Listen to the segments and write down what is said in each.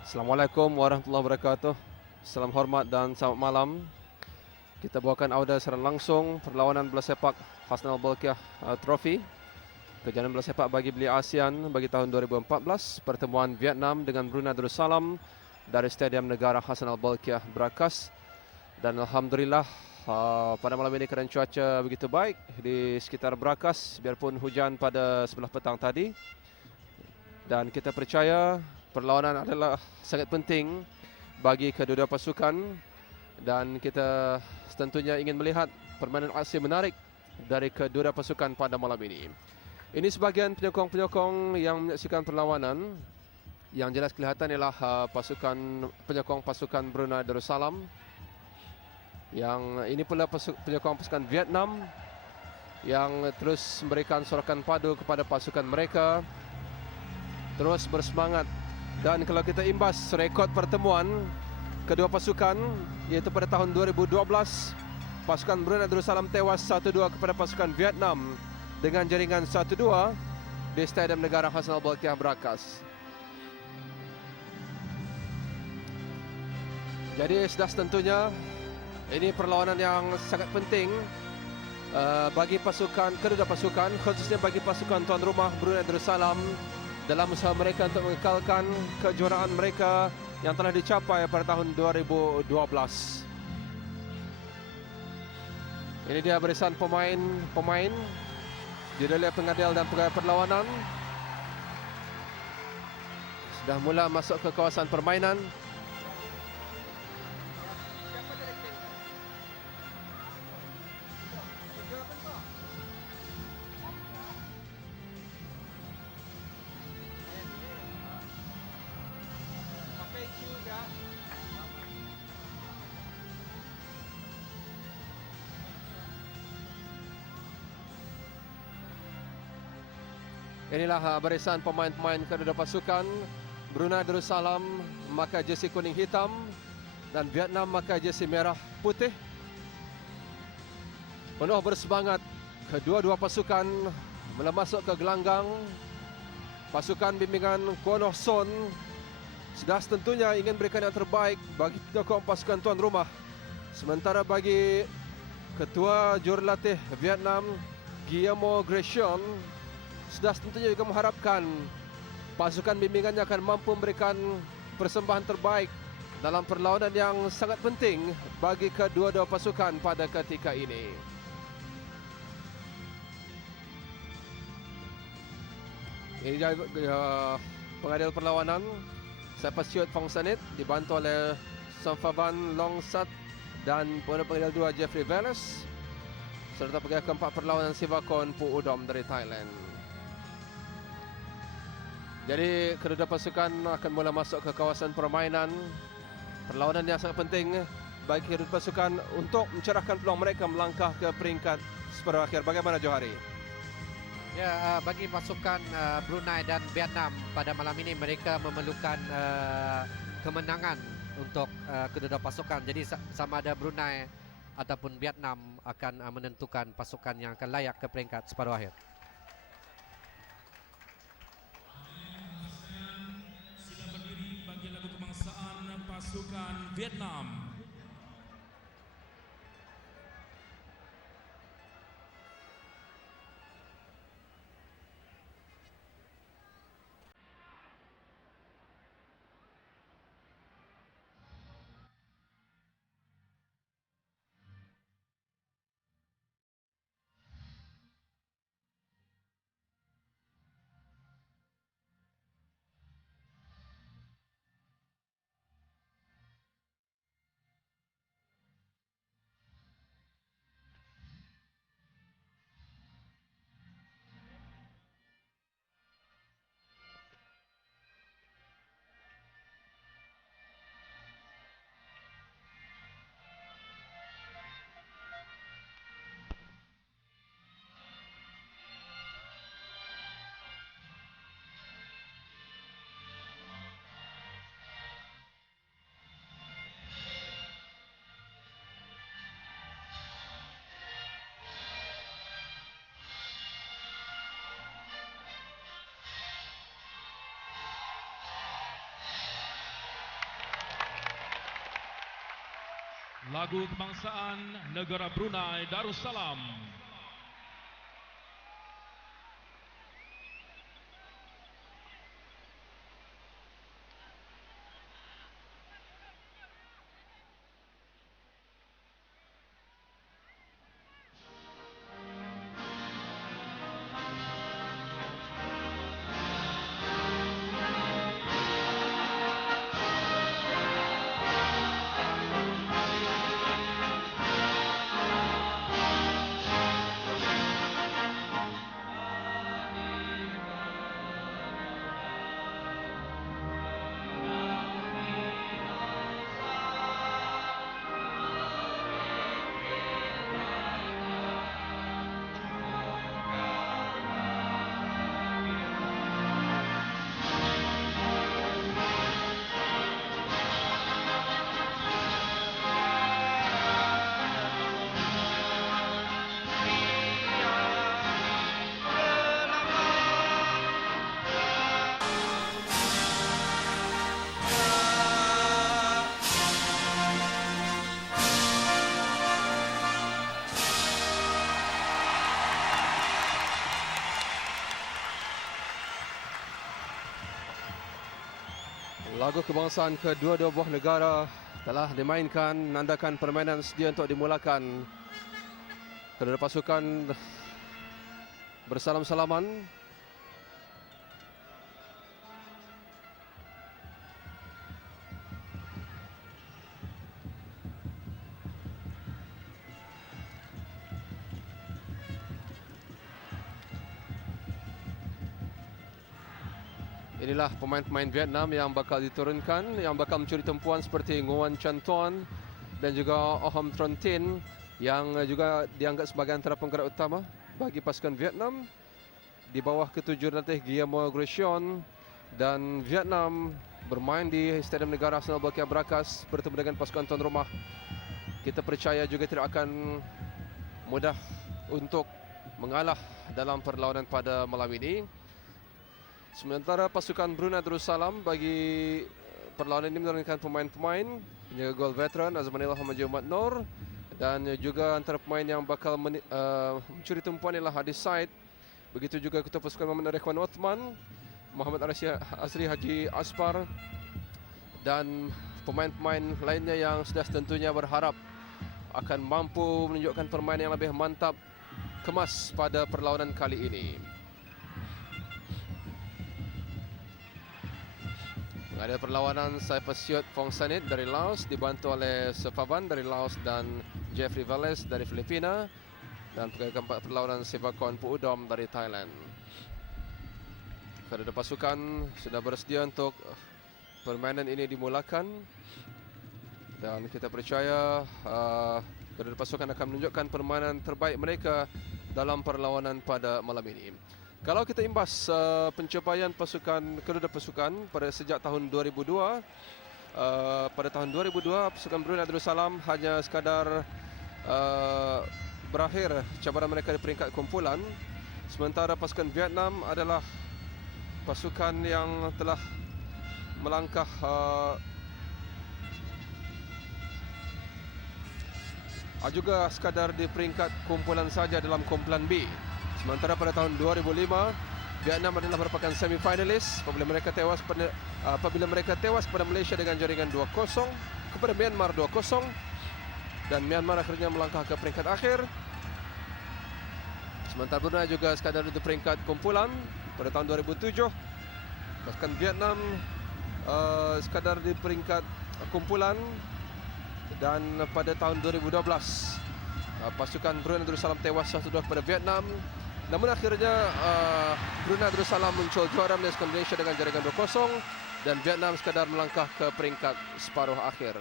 Assalamualaikum warahmatullahi wabarakatuh. Salam hormat dan selamat malam. Kita bawakan audio secara langsung perlawanan bola sepak Hasnal Bolkiah Trophy. Kejuaraan bola sepak bagi belia ASEAN bagi tahun 2014. Pertemuan Vietnam dengan Brunei Darussalam dari Stadium Negara Hasnal Bolkiah Brakas. Dan Alhamdulillah pada malam ini kerana cuaca begitu baik di sekitar Brakas biarpun hujan pada sebelah petang tadi. Dan kita percaya perlawanan adalah sangat penting bagi kedua-dua pasukan dan kita tentunya ingin melihat permainan aksi menarik dari kedua-dua pasukan pada malam ini. Ini sebahagian penyokong-penyokong yang menyaksikan perlawanan. Yang jelas kelihatan ialah penyokong pasukan Brunei Darussalam. Yang ini pula penyokong pasukan Vietnam yang terus memberikan sorakan padu kepada pasukan mereka. Terus bersemangat. Dan kalau kita imbas rekod pertemuan kedua pasukan, iaitu pada tahun 2012, pasukan Brunei Darussalam tewas 1-2 kepada pasukan Vietnam dengan jaringan 1-2 di Stadium Negara Hasnal Bolkiah Brakas. Jadi sudah tentunya ini perlawanan yang sangat penting bagi kedua pasukan, khususnya bagi pasukan tuan rumah Brunei Darussalam dalam usaha mereka untuk mengekalkan kejuaraan mereka yang telah dicapai pada tahun 2012. Ini dia barisan pemain dilalui pengadil dan pegawai perlawanan. Sudah mula masuk ke kawasan permainan. Inilah barisan pemain-pemain kedua pasukan. Brunei Darussalam memakai jersey kuning hitam dan Vietnam memakai jersey merah putih. Penuh bersemangat kedua-dua pasukan mula masuk ke gelanggang. Pasukan bimbingan Kwon Oh Son sudah tentunya ingin berikan yang terbaik bagi penyokong pasukan tuan rumah. Sementara bagi ketua jurulatih Vietnam Guillermo Gresham sudah tentunya juga mengharapkan pasukan bimbingannya akan mampu memberikan persembahan terbaik dalam perlawanan yang sangat penting bagi kedua-dua pasukan pada ketika ini. Ini pengadil perlawanan Sepasiut Fong Sanit dibantu oleh Somfavan Longsat dan pengadil 2 Jeffrey Veles serta pegawai keempat perlawanan Sivakon Pu Udom dari Thailand. Jadi kedua pasukan akan mula masuk ke kawasan permainan. Perlawanan yang sangat penting bagi kedua pasukan untuk mencerahkan peluang mereka melangkah ke peringkat separuh akhir. Bagaimana Johari? Ya, bagi pasukan Brunei dan Vietnam pada malam ini mereka memerlukan kemenangan untuk kedua pasukan. Jadi sama ada Brunei ataupun Vietnam akan menentukan pasukan yang akan layak ke peringkat separuh akhir. Sila berdiri bagi lagu kebangsaan pasukan Vietnam. lagu kebangsaan negara Brunei Darussalam. Lagu kebangsaan kedua-dua buah negara telah dimainkan, menandakan permainan sedia untuk dimulakan. Kedua pasukan bersalam-salaman. Inilah pemain-pemain Vietnam yang bakal diturunkan, yang bakal mencuri tumpuan seperti Nguyen Chan Tuan dan juga Oham Tron Tin yang juga dianggap sebagai antara penggerak utama bagi pasukan Vietnam di bawah ketujuh latih Guillermo Grecion. Dan Vietnam bermain di Stadium Negara Hasnal Bolkiah Berakas bertemu dengan pasukan tuan rumah. Kita percaya juga tidak akan mudah untuk mengalah dalam perlawanan pada malam ini. Sementara pasukan Brunei Darussalam bagi perlawanan ini menurunkan pemain-pemain penjaga gol veteran Azmanillah Hamad Jumat Nur, dan juga antara pemain yang bakal mencuri tumpuan ialah Hadi Said. Begitu juga ketua pasukan Muhammad Rekwan Uthman, Muhammad Asri Haji Aspar, dan pemain-pemain lainnya yang sudah tentunya berharap akan mampu menunjukkan permainan yang lebih mantap, kemas pada perlawanan kali ini. Ada perlawanan Saiful Siot Fong Sanit dari Laos dibantu oleh Sefavan dari Laos dan Jeffrey Velez dari Filipina, dan keempat perlawanan Sivakorn Puudom dari Thailand. Kedua pasukan sudah bersedia untuk permainan ini dimulakan, dan kita percaya kedua pasukan akan menunjukkan permainan terbaik mereka dalam perlawanan pada malam ini. Kalau kita imbas pencapaian kedua pasukan pada sejak tahun 2002, pada tahun 2002 pasukan Brunei Darussalam hanya sekadar berakhir cabaran mereka di peringkat kumpulan, sementara pasukan Vietnam adalah pasukan yang telah melangkah juga sekadar di peringkat kumpulan saja dalam kumpulan B. Sementara pada tahun 2005 Vietnam adalah merupakan semifinalis apabila mereka tewas pada Malaysia dengan jaringan 2-0 kepada Myanmar 2-0, dan Myanmar akhirnya melangkah ke peringkat akhir. Sementara Brunei juga sekadar di peringkat kumpulan pada tahun 2007. Pasukan Vietnam sekadar di peringkat kumpulan, dan pada tahun 2012 pasukan Brunei Darussalam tewas 1-2 kepada Vietnam. Namun akhirnya Brunei Darussalam muncul juara Malaysia Malaysia dengan jaringan 2-0, dan Vietnam sekadar melangkah ke peringkat separuh akhir.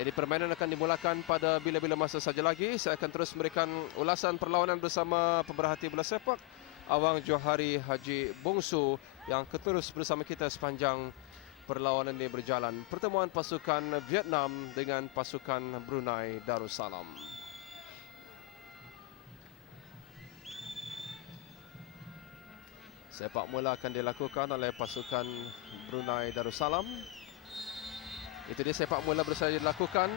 Jadi permainan akan dimulakan pada bila-bila masa saja lagi. Saya akan terus memberikan ulasan perlawanan bersama pemerhati bola sepak Awang Johari Haji Bongsu yang terus bersama kita sepanjang perlawanan ini berjalan. Pertemuan pasukan Vietnam dengan pasukan Brunei Darussalam. Sepak mula akan dilakukan oleh pasukan Brunei Darussalam. Itu dia sepak mula bersaya dilakukan.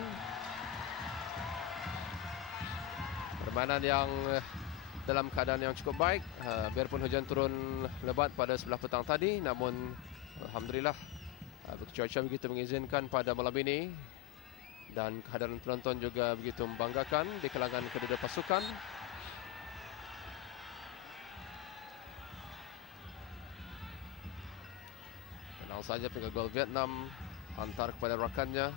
permainan yang dalam keadaan yang cukup baik. Biarpun hujan turun lebat pada sebelah petang tadi, namun alhamdulillah cuaca begitu mengizinkan pada malam ini, dan kehadiran penonton juga begitu membanggakan di kalangan kedua pasukan. Kenal saja penjaga gol Vietnam hantar kepada rakannya.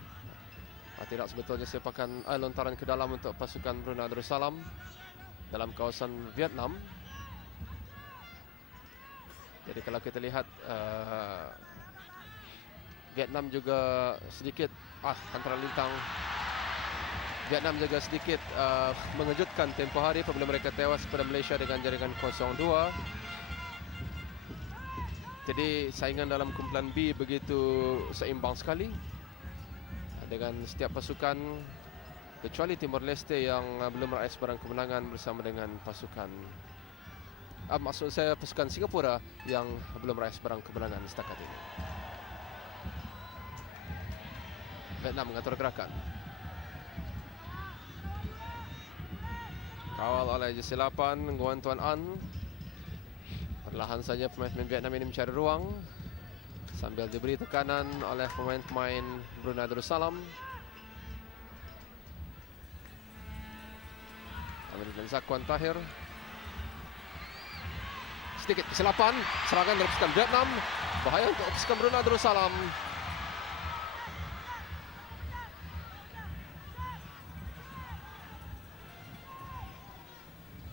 Tidak sebetulnya sepakan lontaran ke dalam untuk pasukan Brunei Darussalam dalam kawasan Vietnam. Jadi kalau kita lihat Vietnam juga sedikit antara lintang. Vietnam juga sedikit mengejutkan tempoh hari apabila mereka tewas pada Malaysia dengan jaringan 0-2. Jadi saingan dalam kumpulan B begitu seimbang sekali, dengan setiap pasukan kecuali Timor Leste yang belum meraih sebarang kemenangan bersama dengan pasukan maksud saya pasukan Singapura yang belum meraih sebarang kemenangan setakat ini. Vietnam mengatur gerakan. Kawal oleh jersey 8 Nguyen Tuan An. Perlahan saja pemain-pemain Vietnam ini mencari ruang sambil diberi tekanan oleh pemain-pemain Brunei Darussalam. Amir dan Zakwan Tahir. Sedikit kesilapan, serangan dari pasukan Vietnam. Bahaya untuk pasukan Brunei Darussalam.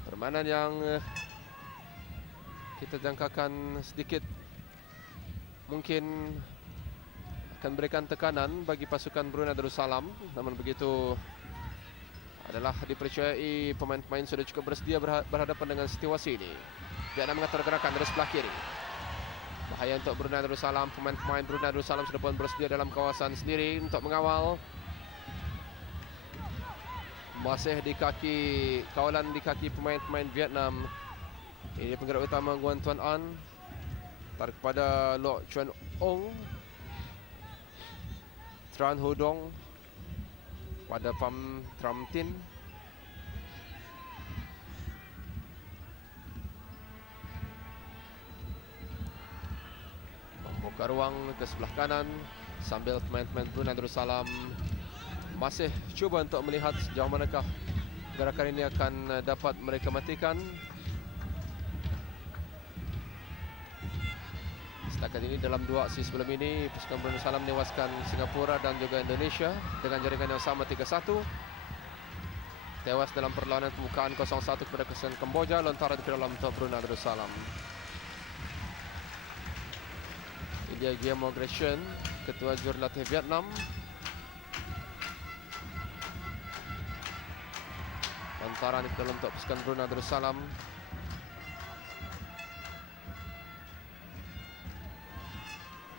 Permainan yang kita jangkakan sedikit mungkin akan berikan tekanan bagi pasukan Brunei Darussalam, namun begitu adalah dipercayai pemain-pemain sudah cukup bersedia berhadapan dengan situasi ini. Vietnam mengatur gerakan dari sebelah kiri. Bahaya untuk Brunei Darussalam. Pemain-pemain Brunei Darussalam sudah pun bersedia dalam kawasan sendiri untuk mengawal. Masih di kaki, kawalan di kaki pemain-pemain Vietnam. Ini penggerak utama Nguyen Tuan An. Tarik kepada Lok Chuan Ong. Tran Ho Dong pada Pham Tram Tin. Membuka ruang ke sebelah kanan sambil pemain-pemain Brunei Darussalam masih cuba untuk melihat sejauh manakah gerakan ini akan dapat mereka matikan. Setakat ini dalam 2 aksi sebelum ini pasukan Brunei Darussalam menewaskan Singapura dan juga Indonesia dengan jaringan yang sama 3-1. Tewas dalam perlawanan pembukaan 0-1 kepada pasukan Kamboja, lontaran ke dalam untuk Brunei Darussalam. Ini Guillermo Gresham, ketua jurulatih Vietnam. Lontaran ke dalam untuk pasukan Brunei Darussalam.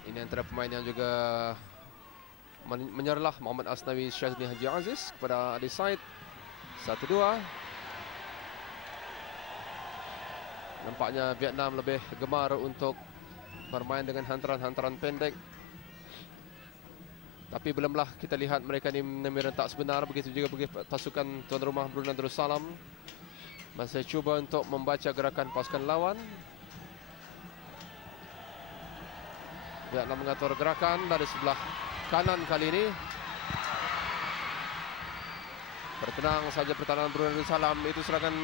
Ini antara pemain yang juga menyerlah Muhammad Asnawi Syazli Haji Aziz kepada Adi Said. 1-2. Nampaknya Vietnam lebih gemar untuk bermain dengan hantaran-hantaran pendek. Tapi belumlah kita lihat mereka ini rentak sebenar. Begitu juga bagi pasukan tuan rumah Brunei Darussalam. Masih cuba untuk membaca gerakan pasukan lawan. Vietnam mengatur gerakan dari sebelah kanan kali ini. Bertenang saja pertahanan Brunei Darussalam. Itu serangan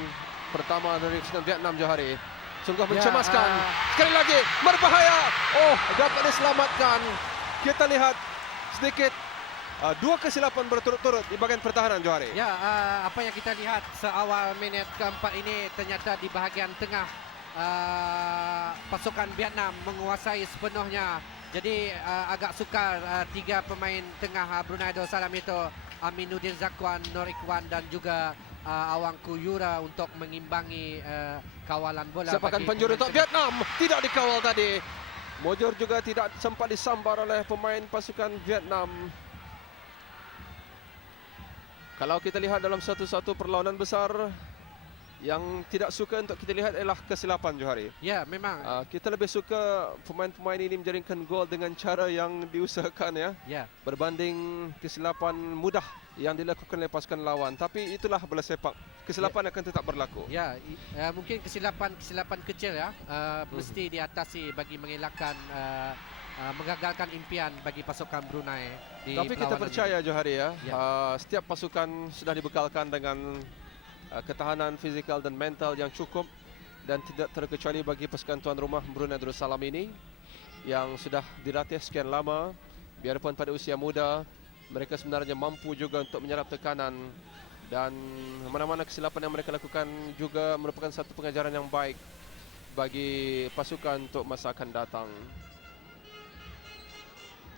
pertama dari pasukan Vietnam Johari. Sungguh mencemaskan. Sekali lagi berbahaya. Oh, dapat diselamatkan. Kita lihat sedikit 2 kesilapan berturut-turut di bahagian pertahanan Johari. Ya, apa yang kita lihat seawal minit keempat ini ternyata di bahagian tengah pasukan Vietnam menguasai sepenuhnya. Jadi agak sukar 3 pemain tengah Brunei Darussalam itu Aminuddin Zakwan, Nur Ikhwan dan juga Awang Kuyura untuk mengimbangi kawalan bola. Sepakan penjuru untuk Vietnam tidak dikawal tadi. Mojor juga tidak sempat disambar oleh pemain pasukan Vietnam. Kalau kita lihat dalam satu-satu perlawanan besar yang tidak suka untuk kita lihat adalah kesilapan, Johari. Ya, memang. Kita lebih suka pemain-pemain ini menjaringkan gol dengan cara yang diusahakan ya, Ya, berbanding kesilapan mudah yang dilakukan oleh pasukan lawan. Tapi itulah bola sepak. Kesilapan akan tetap berlaku. ya, mungkin kesilapan kecil ya, mesti diatasi bagi mengelakkan mengagalkan impian bagi pasukan Brunei di Tapi kita perlawanan percaya, Johari ya, Ya. setiap pasukan sudah dibekalkan dengan ketahanan fizikal dan mental yang cukup, dan tidak terkecuali bagi pasukan tuan rumah Brunei Darussalam ini yang sudah dilatih sekian lama. Biarpun pada usia muda, mereka sebenarnya mampu juga untuk menyerap tekanan, dan mana-mana kesilapan yang mereka lakukan juga merupakan satu pengajaran yang baik bagi pasukan untuk masa akan datang.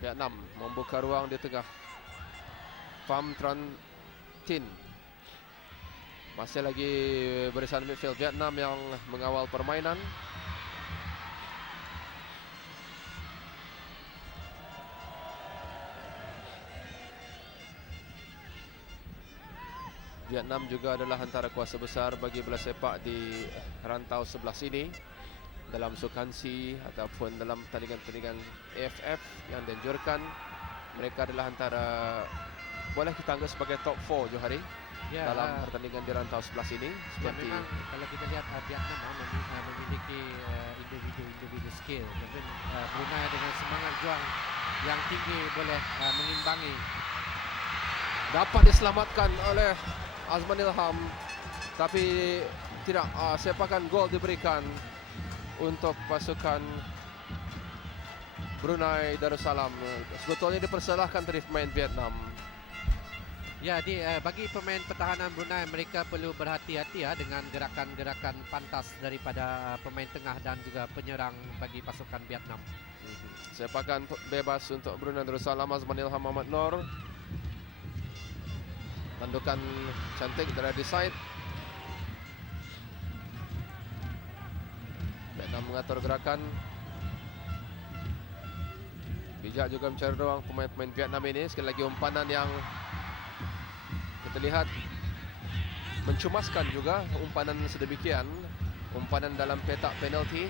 Vietnam membuka ruang di tengah. Pham Tran Tin masih lagi barisan midfield Vietnam yang mengawal permainan. Vietnam juga adalah antara kuasa besar bagi bola sepak di rantau sebelah sini, dalam Sukan C ataupun dalam pertandingan-pertandingan AFF yang dianjurkan. Mereka adalah antara, boleh kita anggap sebagai top 4, Johari, Ya, dalam pertandingan di rantau sebelah sini. ya, Seperti memang kalau kita lihat Vietnam memiliki individu skill. Dan Brunei dengan semangat juang yang tinggi boleh mengimbangi. dapat diselamatkan oleh Azman Ilham, tapi tidak, sepakan gol diberikan untuk pasukan Brunei Darussalam. Sebetulnya dipersalahkan tadi pemain Vietnam. Ya, bagi pemain pertahanan Brunei, mereka perlu berhati-hati ya dengan gerakan-gerakan pantas daripada pemain tengah dan juga penyerang bagi pasukan Vietnam. Sepakan bebas untuk Brunei Darussalam. Azman Ilham Muhammad Nur. Tandukan cantik dari di side. Vietnam mengatur gerakan. Bijak juga mencari ruang pemain-pemain Vietnam ini. Sekali lagi umpanan yang kita lihat mencemaskan juga, umpanan sedemikian, umpanan dalam petak penalti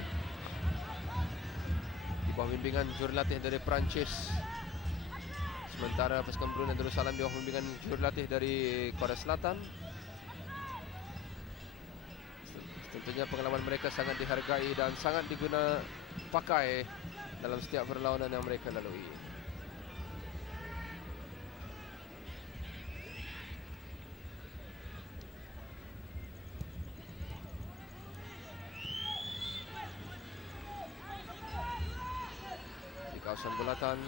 di bawah bimbingan jurulatih dari Perancis. Sementara pasukan Brunei Darussalam di bawah bimbingan jurulatih dari Korea Selatan. Tentunya pengalaman mereka sangat dihargai dan sangat diguna pakai dalam setiap perlawanan yang mereka lalui. Di kawasan bulatan,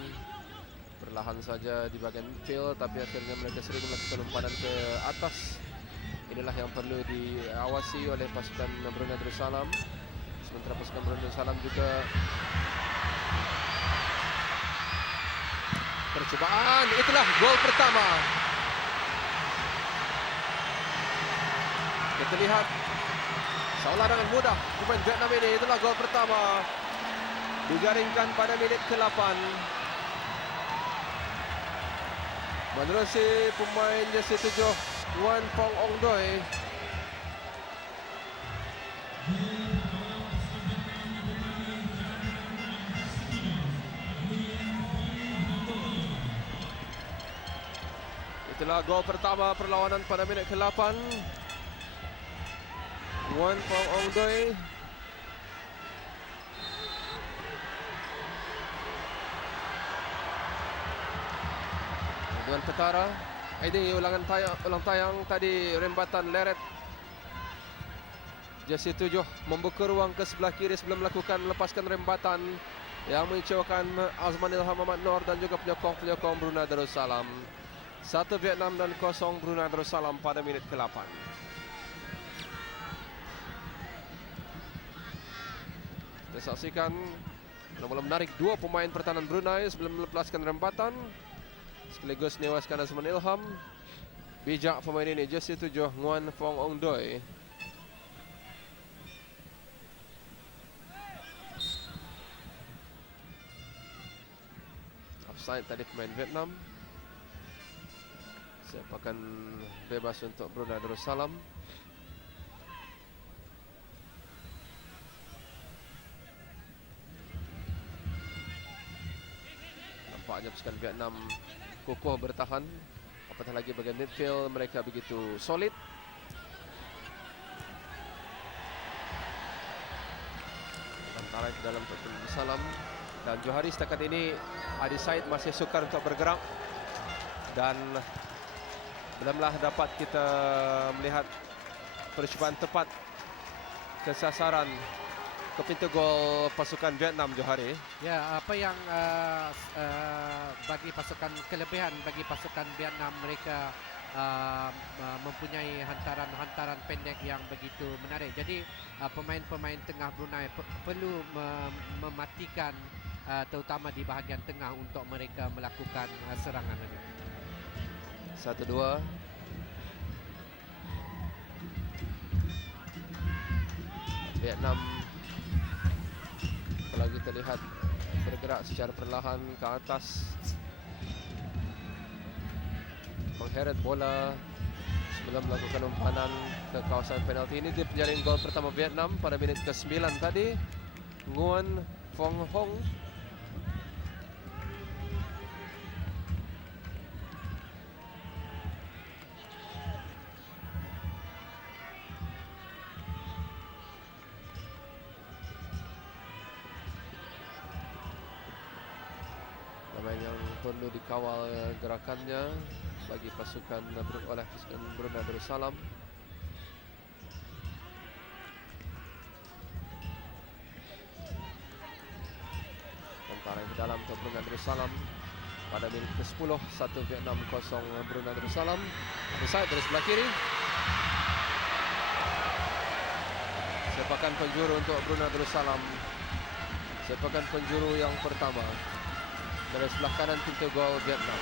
perlahan saja di bagian midfield, tapi akhirnya mereka sering melakukan umpanan ke atas. Inilah yang perlu diawasi oleh pasukan Brunei Darussalam. Sementara pasukan Brunei Darussalam juga percobaan. Itulah gol pertama. Kita lihat seolah dengan mudah pemain Vietnam ini. Itulah gol pertama, dijaringkan pada minit ke-8 menerusi pemain jersey 7 Nguyen Phong Ong Doi. Itulah gol pertama perlawanan pada minit ke-8. Nguyen Phong Ong Doi dengan Petara. Ini ulang tayang tadi, rembatan Leret. Jersey 7 membuka ruang ke sebelah kiri sebelum melakukan lepaskan rembatan yang mengecewakan Azman Ilham Muhammad Nur dan juga penyokong Brunei Darussalam. 1 Vietnam dan 0 Brunei Darussalam pada minit ke-8. Kita saksikan mula menarik 2 pemain pertahanan Brunei sebelum melepaskan rembatan, sekaligus menewaskan Azman Ilham. Bijak pemain ini, jersey 7 Nguyen Phong Ong Doi. Offside tadi pemain Vietnam. Sepakan bebas untuk Brunei Darussalam. Nampaknya pasukan Vietnam kokoh bertahan. Apatah lagi bagian midfield mereka begitu solid. Tarik ke dalam untuk Salam. Dan Johari setakat ini Adi Said masih sukar untuk bergerak. Dan belumlah dapat kita melihat percubaan tepat ke sasaran ke pintu gol pasukan Vietnam, Johari. Ya, apa yang bagi pasukan kelebihan bagi pasukan Vietnam, mereka mempunyai hantaran pendek yang begitu menarik. Jadi pemain-pemain tengah Brunei perlu mematikan terutama di bahagian tengah untuk mereka melakukan serangan. 1-2. Vietnam kalau kita lihat bergerak secara perlahan ke atas, mengheret bola sebelum melakukan umpanan ke kawasan penalti. Ini dia penjaring gol pertama Vietnam pada minit ke-9 tadi. Nguyen Phong Hong. Pemain yang perlu dikawal gerakannya bagi pasukan oleh pasukan Brunei Darussalam. Tentara ke dalam untuk Brunei Darussalam pada minit ke-10. 1 Vietnam 0 Brunei Darussalam. Adi Said dari sebelah kiri. Sepakan penjuru untuk Brunei Darussalam. Sepakan penjuru yang pertama dari sebelah kanan pintu gol Vietnam.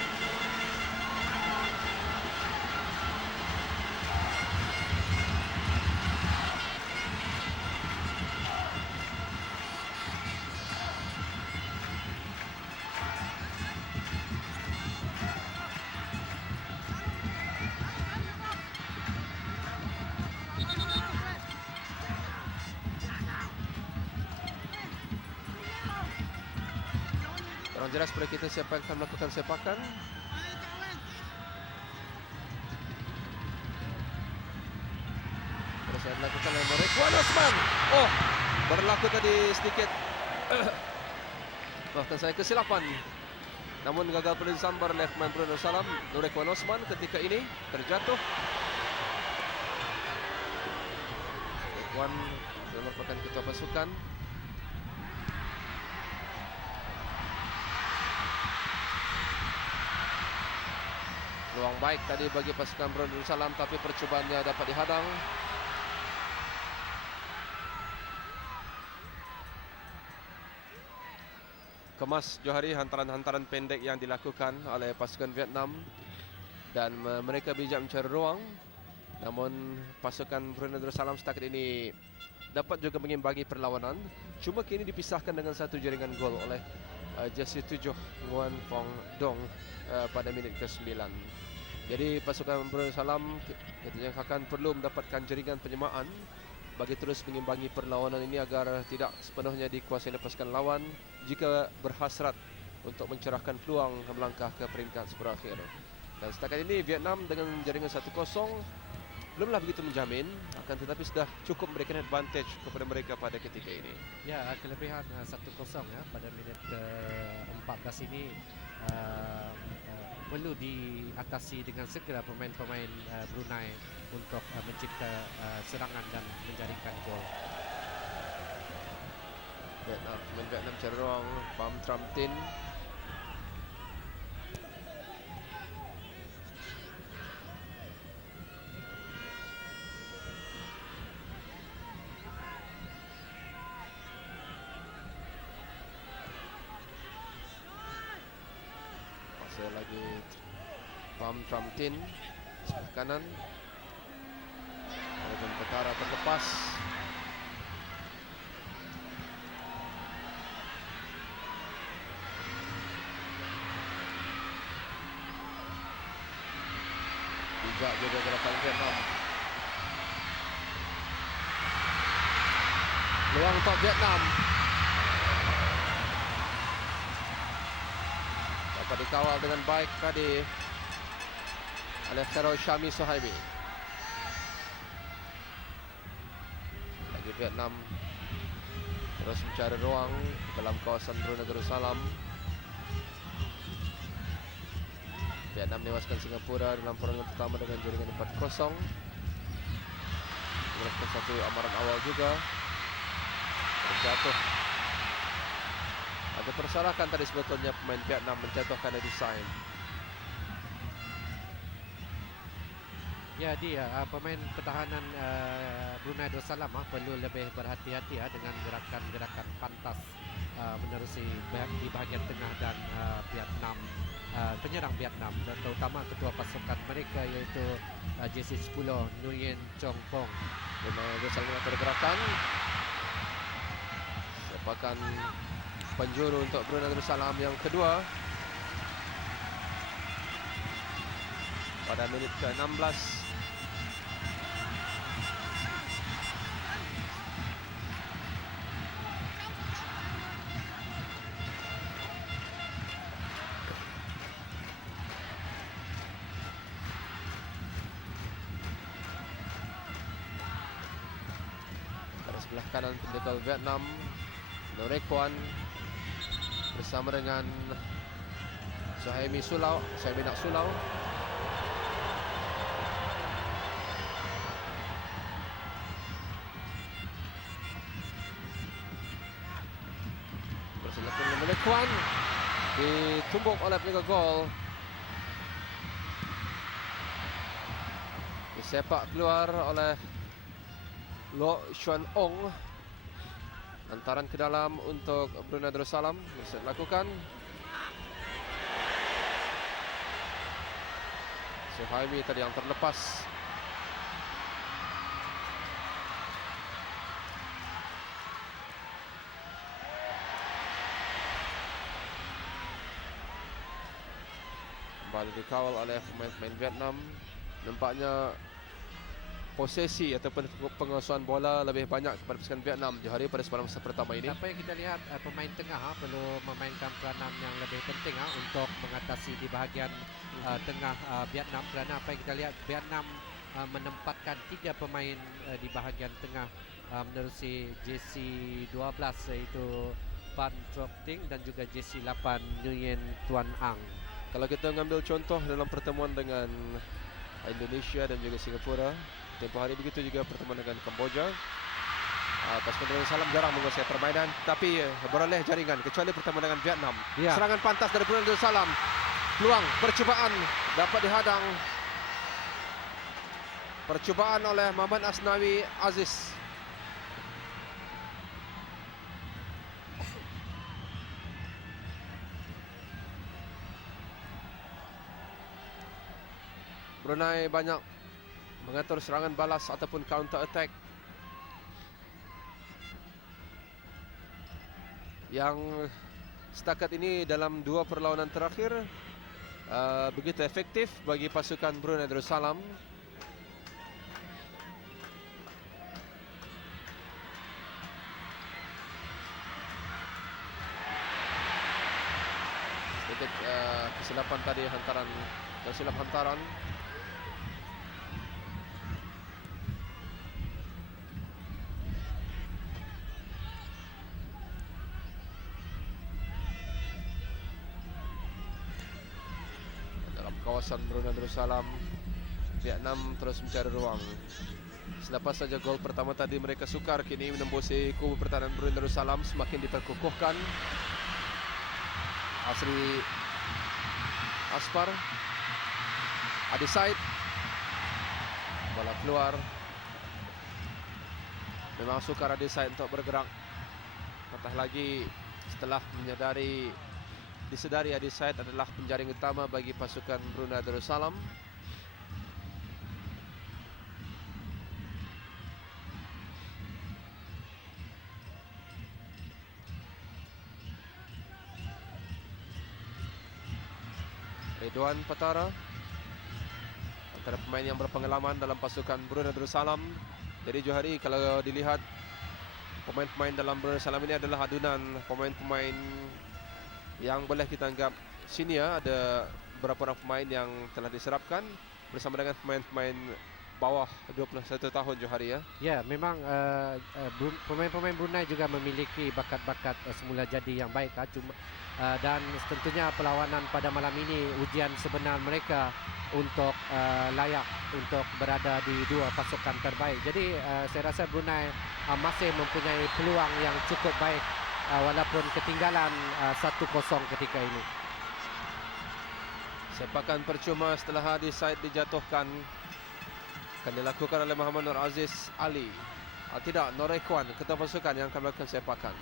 Kurang jelas pada kita siapa yang akan melakukan sepakan. Terus saya melakukan oleh Rekwan Osman. Oh, berlaku tadi sedikit bahkan saya kesilapan. Namun gagal perlu disambar oleh pemain Brunei Darussalam. Rekwan Osman ketika ini terjatuh. Rekwan merupakan ketua pasukan. Peluang baik tadi bagi pasukan Brunei Darussalam, tapi percobaannya dapat dihadang. Kemas Johari hantaran-hantaran pendek yang dilakukan oleh pasukan Vietnam dan mereka bijak mencari ruang. Namun pasukan Brunei Darussalam setakat ini dapat juga mengimbangi perlawanan. Cuma kini dipisahkan dengan satu jaringan gol oleh jersey 7 Nguyen Phong Dong pada minit ke-9. Jadi pasukan Brunei Darussalam katanya akan perlu mendapatkan jaringan penyemaan bagi terus mengimbangi perlawanan ini agar tidak sepenuhnya dikuasai oleh pasukan lawan jika berhasrat untuk mencerahkan peluang melangkah ke peringkat berakhir. Dan setakat ini Vietnam dengan jaringan 1-0 belumlah begitu menjamin, akan tetapi sudah cukup memberikan advantage kepada mereka pada ketika ini. Ya, kelebihan 1-0 ya pada minit ke-14 ini perlu diatasi dengan segera pemain-pemain Brunei untuk mencipta serangan dan menjaringkan gol. Vietnam cari ruang, Pham Tram Tin. Masih lagi Pham Tram Tin sebelah kanan. Walaupun perkara terlepas. Bijak juga gerakan Vietnam. Peluang untuk Vietnam. Dapat dikawal dengan baik tadi oleh Khairul Syami Suhaimi. Lagi Vietnam terus mencari ruang dalam kawasan Brunei Darussalam. Vietnam menewaskan Singapura dalam pertandingan pertama dengan jaringan 4-0. Melakukan satu amaran awal juga. Terjatuh. Ada persalahan tadi sebetulnya pemain Vietnam menjatuhkan desain. Ya, pemain pertahanan Brunei Darussalam perlu lebih berhati-hati dengan gerakan-gerakan pantas menerusi di bahagian tengah dan Vietnam, penyerang Vietnam, dan terutama ketua pasukan mereka iaitu JC10 Nguyen Chong Pong. Brunei Darussalam pergerakan. Sepakan penjuru untuk Brunei Darussalam yang kedua pada minit ke-16. Pada sebelah kanan pendekal Vietnam, Norek Kwan bersama dengan Suhaimi Nak Sulau. Bersilakan dengan Norek Kwan, ditumbuk oleh penjaga gol. Disepak keluar oleh Lo Xuan Ong. Hantaran ke dalam untuk Brunei Darussalam bisa dilakukan. Suhaimi tadi yang terlepas. Kembali dikawal oleh pemain Vietnam. Nampaknya posesi ataupun penguasaan bola lebih banyak kepada pasukan Vietnam di hari pada semalam masa pertama ini. Apa yang kita lihat, pemain tengah perlu memainkan peranan yang lebih penting untuk mengatasi di bahagian tengah Vietnam, kerana apa yang kita lihat, Vietnam menempatkan 3 pemain di bahagian tengah menerusi JC12 iaitu Van Truong Ting dan juga JC8 Nguyen Tuan Ang. Kalau kita mengambil contoh dalam pertemuan dengan Indonesia dan juga Singapura, tempoh hari begitu juga pertemuan dengan Kamboja. Pasukan Brunei Darussalam jarang menguasai permainan, tapi beroleh jaringan kecuali pertemuan dengan Vietnam. Ya. Serangan pantas dari Brunei Darussalam. Peluang percubaan dapat dihadang. Percubaan oleh Muhammad Asnawi Aziz. Brunei banyak mengatur serangan balas ataupun counter attack yang setakat ini dalam 2 perlawanan terakhir begitu efektif bagi pasukan Brunei Darussalam. Sedikit kesilapan tadi, tersilap hantaran. Kawasan Brunei Darussalam, Vietnam terus mencari ruang. Selepas saja gol pertama tadi mereka sukar, kini menembusi kubu pertahanan Brunei Darussalam semakin diperkukuhkan. Asri Aspar, Adi Said, bola keluar. Memang sukar Adi Said untuk bergerak. Patah lagi setelah disedari Adi Said adalah penjaring utama bagi pasukan Brunei Darussalam. Ridwan Patara, antara pemain yang berpengalaman dalam pasukan Brunei Darussalam. Jadi Johari, kalau dilihat pemain-pemain dalam Brunei Darussalam ini adalah adunan pemain-pemain yang boleh kita anggap senior, ada beberapa orang pemain yang telah diserapkan bersama dengan pemain-pemain bawah 21 tahun Johari ya. Ya, memang pemain-pemain Brunei juga memiliki bakat-bakat semula jadi yang baik. Dan tentunya perlawanan pada malam ini ujian sebenar mereka untuk layak untuk berada di dua pasukan terbaik. Jadi saya rasa Brunei masih mempunyai peluang yang cukup baik walaupun ketinggalan 1-0 ketika ini. Sepakan percuma setelah Hadi Said dijatuhkan akan dilakukan oleh Muhammad Nur Aziz Ali. Tidak, Norekwan ketua pasukan yang akan melakukan sepakan.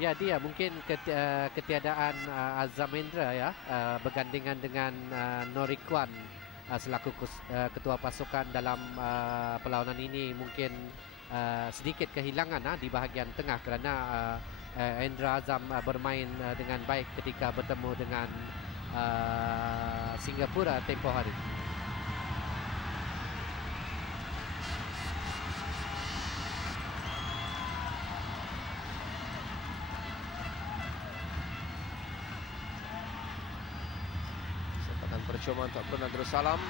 Ya, dia mungkin ketiadaan Azamendra ya bergandingan dengan Norikwan selaku ketua pasukan dalam perlawanan ini mungkin sedikit kehilangan di bahagian tengah kerana Endra Azam bermain dengan baik ketika bertemu dengan Singapura tempoh hari. Sepakan percuma untuk Brunei Darussalam.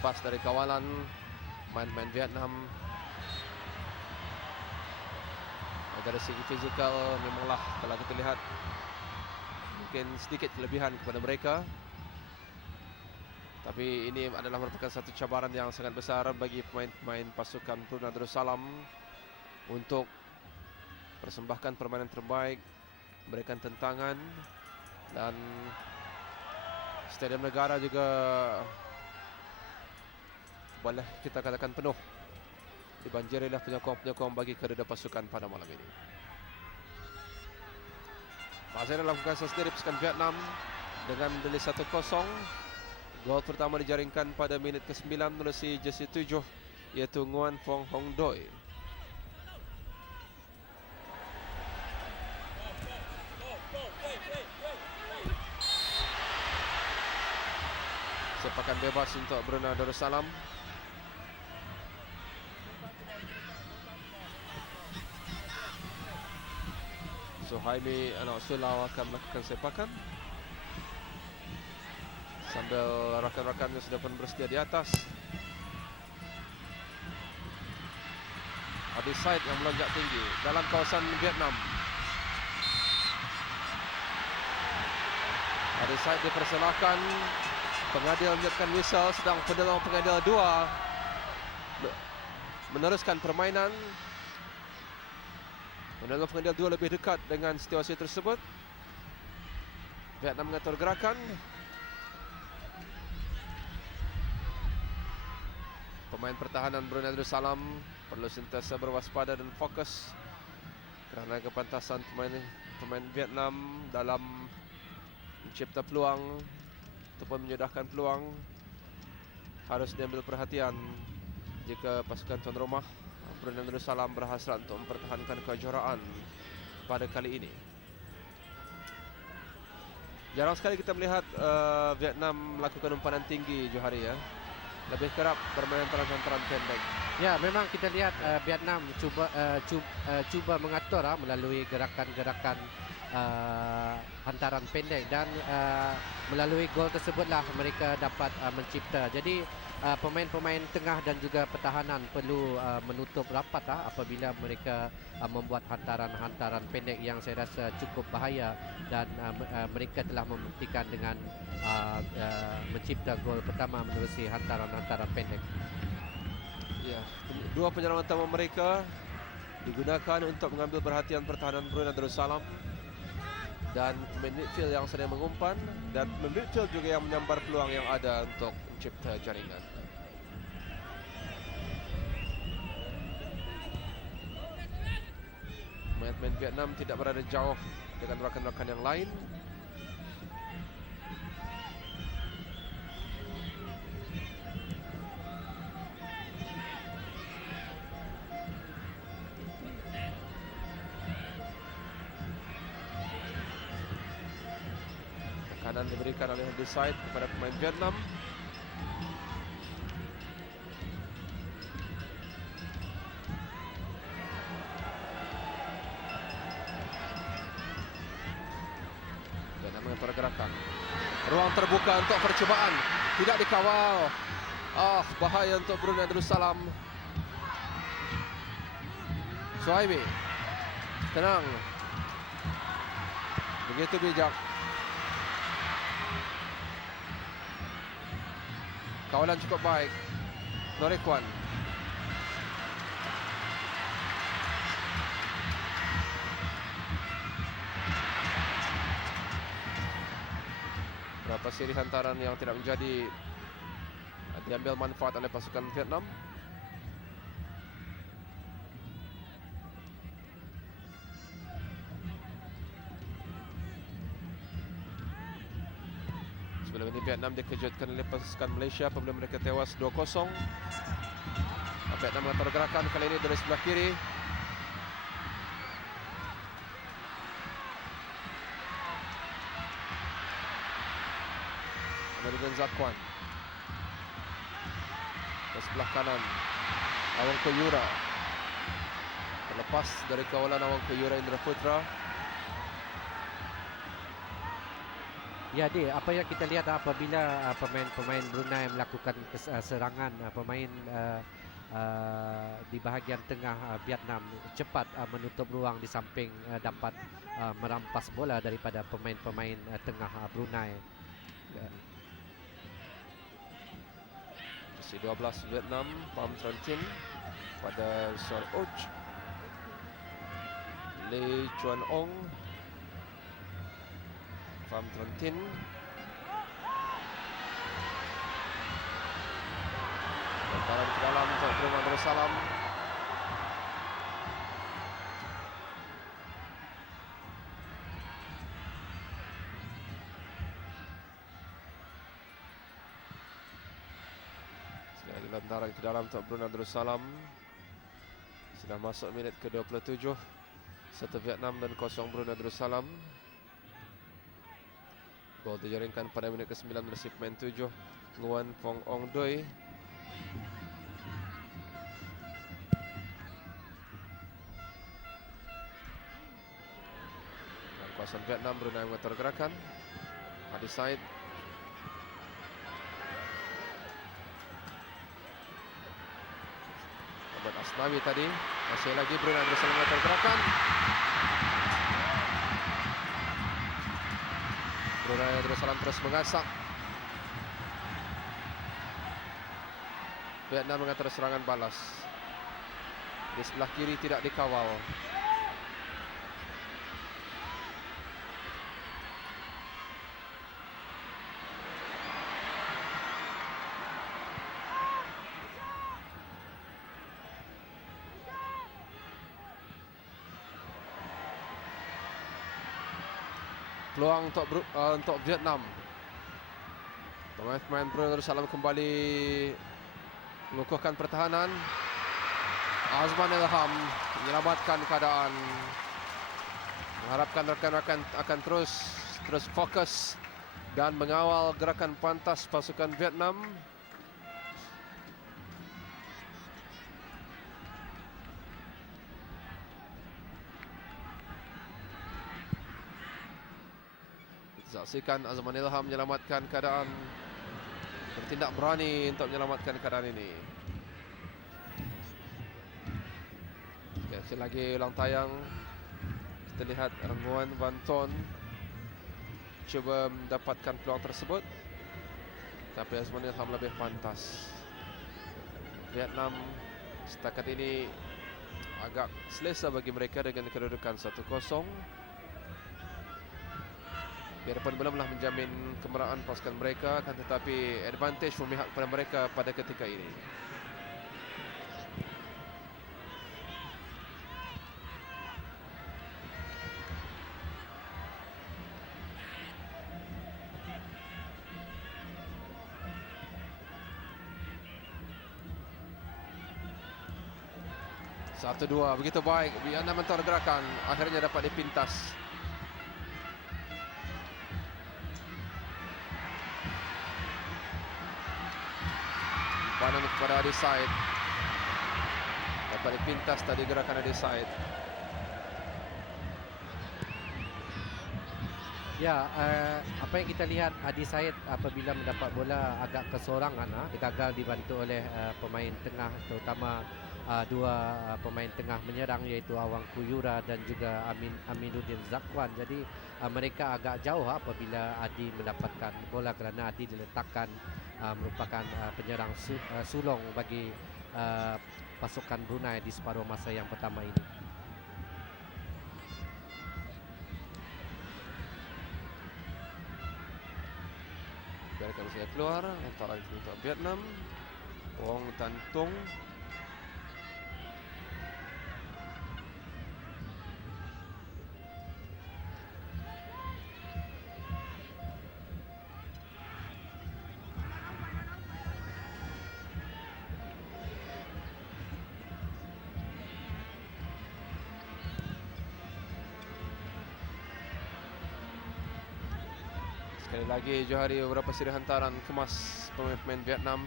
Lepas dari kawalan main-main Vietnam, dari segi fizikal memanglah kalau kita lihat mungkin sedikit kelebihan kepada mereka, tapi ini adalah merupakan satu cabaran yang sangat besar bagi pemain-pemain pasukan Brunei Darussalam untuk persembahkan permainan terbaik, memberikan tentangan, dan Stadium Negara juga boleh kita katakan penuh dibanjiri oleh penyokong-penyokong bagi kedua pasukan pada malam ini. Masih dalam kesan sendiri pasukan Vietnam dengan mendelis 1-0. Gol pertama dijaringkan pada minit ke-9 melalui jersey 7 iaitu Nguyen Phong Hong Doi. Sepakan bebas untuk Brunei Darussalam. Suhaimi anak Sulau akan melakukan sepakan sambil rakan-rakannya sudah pun bersedia di atas. Hadi Said yang melonjak tinggi dalam kawasan Vietnam. Hadi Said dipersalahkan. Pengadil menyiapkan whistle, sedang penolong pengadil 2 meneruskan permainan. Penolong pengadil 2 lebih dekat dengan situasi tersebut. Vietnam mengatur gerakan. Pemain pertahanan Brunei Darussalam perlu sentiasa berwaspada dan fokus kerana kepantasan pemain Vietnam dalam mencipta peluang ataupun menyedahkan peluang harus diambil perhatian jika pasukan tuan rumah Brunei Darussalam berhasrat untuk mempertahankan kejuaraan pada kali ini. Jarang sekali kita melihat Vietnam melakukan umpanan tinggi Johari ya. Lebih kerap bermain hantaran pendek. Ya, memang kita lihat Vietnam cuba mengatur melalui gerakan-gerakan hantaran pendek dan melalui gol tersebutlah mereka dapat mencipta. Jadi pemain-pemain tengah dan juga pertahanan perlu menutup rapat apabila mereka membuat hantaran-hantaran pendek yang saya rasa cukup bahaya dan mereka telah membuktikan dengan mencipta gol pertama menerusi hantaran-hantaran pendek. Ya, 2 penyerang utama mereka digunakan untuk mengambil perhatian pertahanan Brunei Darussalam dan pemain midfield yang sedang mengumpan dan pemain midfield juga yang menyambar peluang yang ada untuk mencipta jaringan. Pemain Vietnam tidak berada jauh dengan rakan-rakan yang lain. Tekanan diberikan oleh Hadi Said kepada pemain Vietnam. mengatur gerakan. Ruang terbuka untuk percubaan. Tidak dikawal. Bahaya untuk Brunei Darussalam. Suhaimi. Tenang. Begitu bijak. Kawalan cukup baik. Norikwan. Berapa siri hantaran yang tidak menjadi diambil manfaat oleh pasukan Vietnam. Sebelum ini Vietnam dikejutkan oleh pasukan Malaysia apabila mereka tewas 2-0. Vietnam mengatur gerakan kali ini dari sebelah kiri. Dengan Zakwan ke sebelah kanan, Awang Koyura terlepas dari kawalan Awang Koyura Indra Putra. Ya, apa yang kita lihat apabila pemain-pemain Brunei melakukan serangan, pemain di bahagian tengah Vietnam cepat menutup ruang di samping dapat merampas bola daripada pemain-pemain tengah Brunei. Posisi 12 Vietnam, Pham Tran Tin pada Sol Uch, Lee Chuan Ong, Pham Tran Tin. Lemparan ke dalam untuk Brunei Darussalam. Lemparan ke dalam untuk Brunei Darussalam. Sudah masuk minit ke-27. 1 Vietnam dan 0 Brunei Darussalam. Gol dijaringkan pada minit ke-9 dari pemain 7 Nguyen Phong Ong Doi. Dan kawasan Vietnam, Brunei mengatur gerakan. Hadi Said. Ahmad Asnawi tadi. Masih lagi Brunei Darussalam mengatur gerakan. Brunei Darussalam terus mengasak. Vietnam mengatur serangan balas. Di sebelah kiri tidak dikawal. Peluang untuk Vietnam. Pemain Brunei Darussalam kembali mengukuhkan pertahanan. Azman Ilham menyelamatkan keadaan. Mengharapkan rakan-rakan akan terus fokus dan mengawal gerakan pantas pasukan Vietnam. Saksikan Azman Ilham menyelamatkan keadaan, bertindak berani untuk menyelamatkan keadaan ini. Sekali lagi ulang tayang, kita lihat Nguyen Van Ton cuba mendapatkan peluang tersebut, tapi Azman Ilham lebih pantas. Vietnam setakat ini agak selesa bagi mereka dengan kedudukan 1-0. Biarpun belumlah menjamin kemenangan pasukan mereka, akan tetapi advantage memihak kepada mereka pada ketika ini. Satu dua, begitu baik. Vietnam mentor gerakan, akhirnya dapat dipintas. Panan kepada Hadi Said. Dapat dipintas tadi gerakan Hadi Said. Ya, apa yang kita lihat Adi Said apabila mendapat bola agak kesorangan, gagal dibantu oleh pemain tengah, terutama dua pemain tengah menyerang iaitu Awang Kuyura dan juga Aminuddin Zakwan. Jadi mereka agak jauh apabila Adi mendapatkan bola kerana Adi diletakkan merupakan penyerang sulong bagi pasukan Brunei di separuh masa yang pertama ini. Biarkan saya keluar. Hantaran untuk Vietnam. Wong Tan Tung. Sekali lagi Johari beberapa siri hantaran kemas pemain-pemain Vietnam.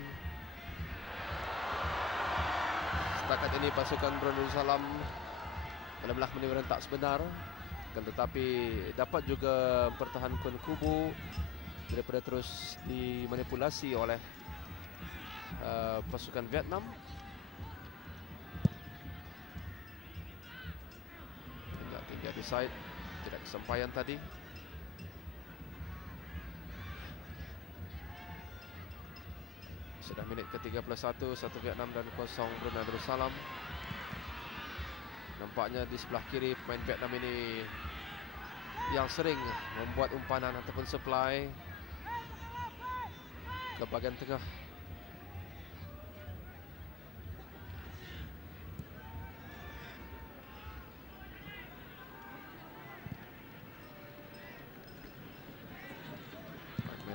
Setakat ini pasukan Brunei Darussalam belah-belah menimbulkan tak sebenar, akan tetapi dapat juga mempertahankan kubu daripada terus dimanipulasi oleh pasukan Vietnam. Tinggi di side, tidak kesampaian tadi. Sudah minit ke-31, 1 Vietnam dan 0 Brunei Darussalam. Nampaknya di sebelah kiri pemain Vietnam ini yang sering membuat umpanan ataupun supply ke bahagian tengah.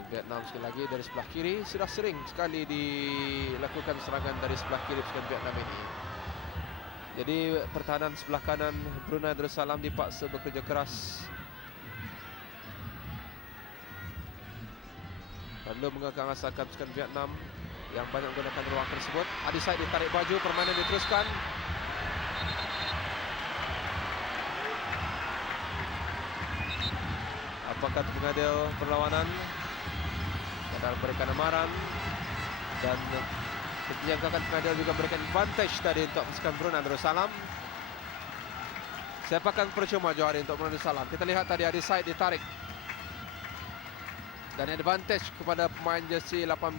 Vietnam sekali lagi dari sebelah kiri, sudah sering sekali dilakukan serangan dari sebelah kiri pasukan Vietnam ini. Jadi pertahanan sebelah kanan Brunei Darussalam dipaksa bekerja keras. Perlu mengekang asalkan pasukan Vietnam yang banyak menggunakan ruang tersebut. Adi Said ditarik baju, permainan diteruskan. Apakah pengadil perlawanan akan memberikan amaran, dan penjangkakan pengadil juga memberikan advantage tadi untuk pasukan Brunei Darussalam. Sepakan percuma Johari untuk Brunei Darussalam. Kita lihat tadi Adi Said ditarik dan advantage kepada pemain jersey 18.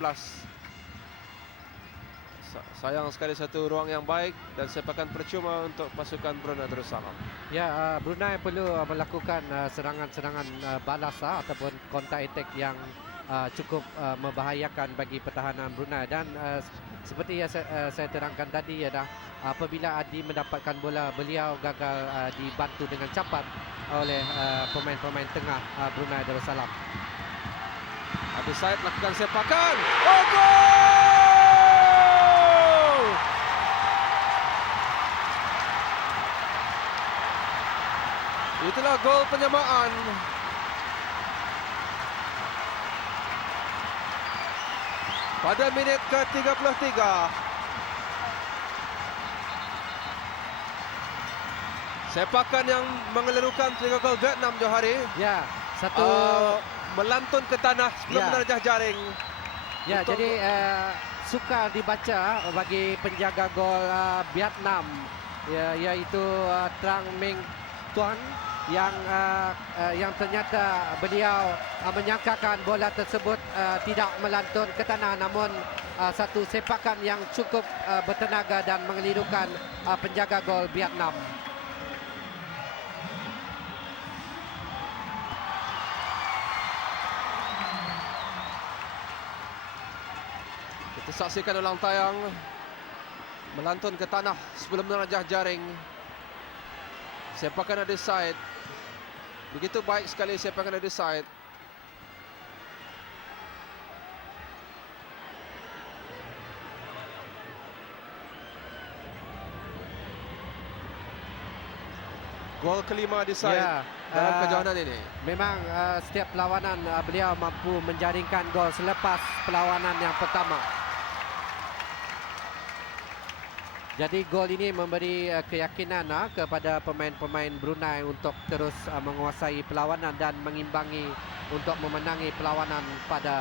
Sayang sekali satu ruang yang baik dan sepakan percuma untuk pasukan Brunei Darussalam. Ya, Brunei perlu melakukan serangan-serangan balas ataupun counter attack yang cukup membahayakan bagi pertahanan Brunei. Dan seperti yang saya terangkan tadi adalah apabila Adi mendapatkan bola, beliau gagal dibantu dengan cepat oleh pemain-pemain tengah Brunei Darussalam. Adi Said melakukan sepakan. Oh, gol! Itulah gol penyamaan. Pada minit ke-33. Sepakan yang mengelirukan 3 gol Vietnam Johari. Ya, satu melantun ke tanah sebelum menerjah jaring. Ya, jadi sukar dibaca bagi penjaga gol Vietnam, iaitu Trang Minh Tuan, yang ternyata beliau menyangkakan bola tersebut tidak melantun ke tanah, namun satu sepakan yang cukup bertenaga dan mengelirukan penjaga gol Vietnam. Kita saksikan ulang tayang, melantun ke tanah sebelum menerjah jaring. Sepakan Adi Said. Begitu baik sekali sepakan Adi Said. Gol kelima Adi Said dalam kejauhan ini. Memang setiap perlawanan beliau mampu menjaringkan gol selepas perlawanan yang pertama. Jadi gol ini memberi keyakinan kepada pemain-pemain Brunei untuk terus menguasai perlawanan dan mengimbangi untuk memenangi perlawanan pada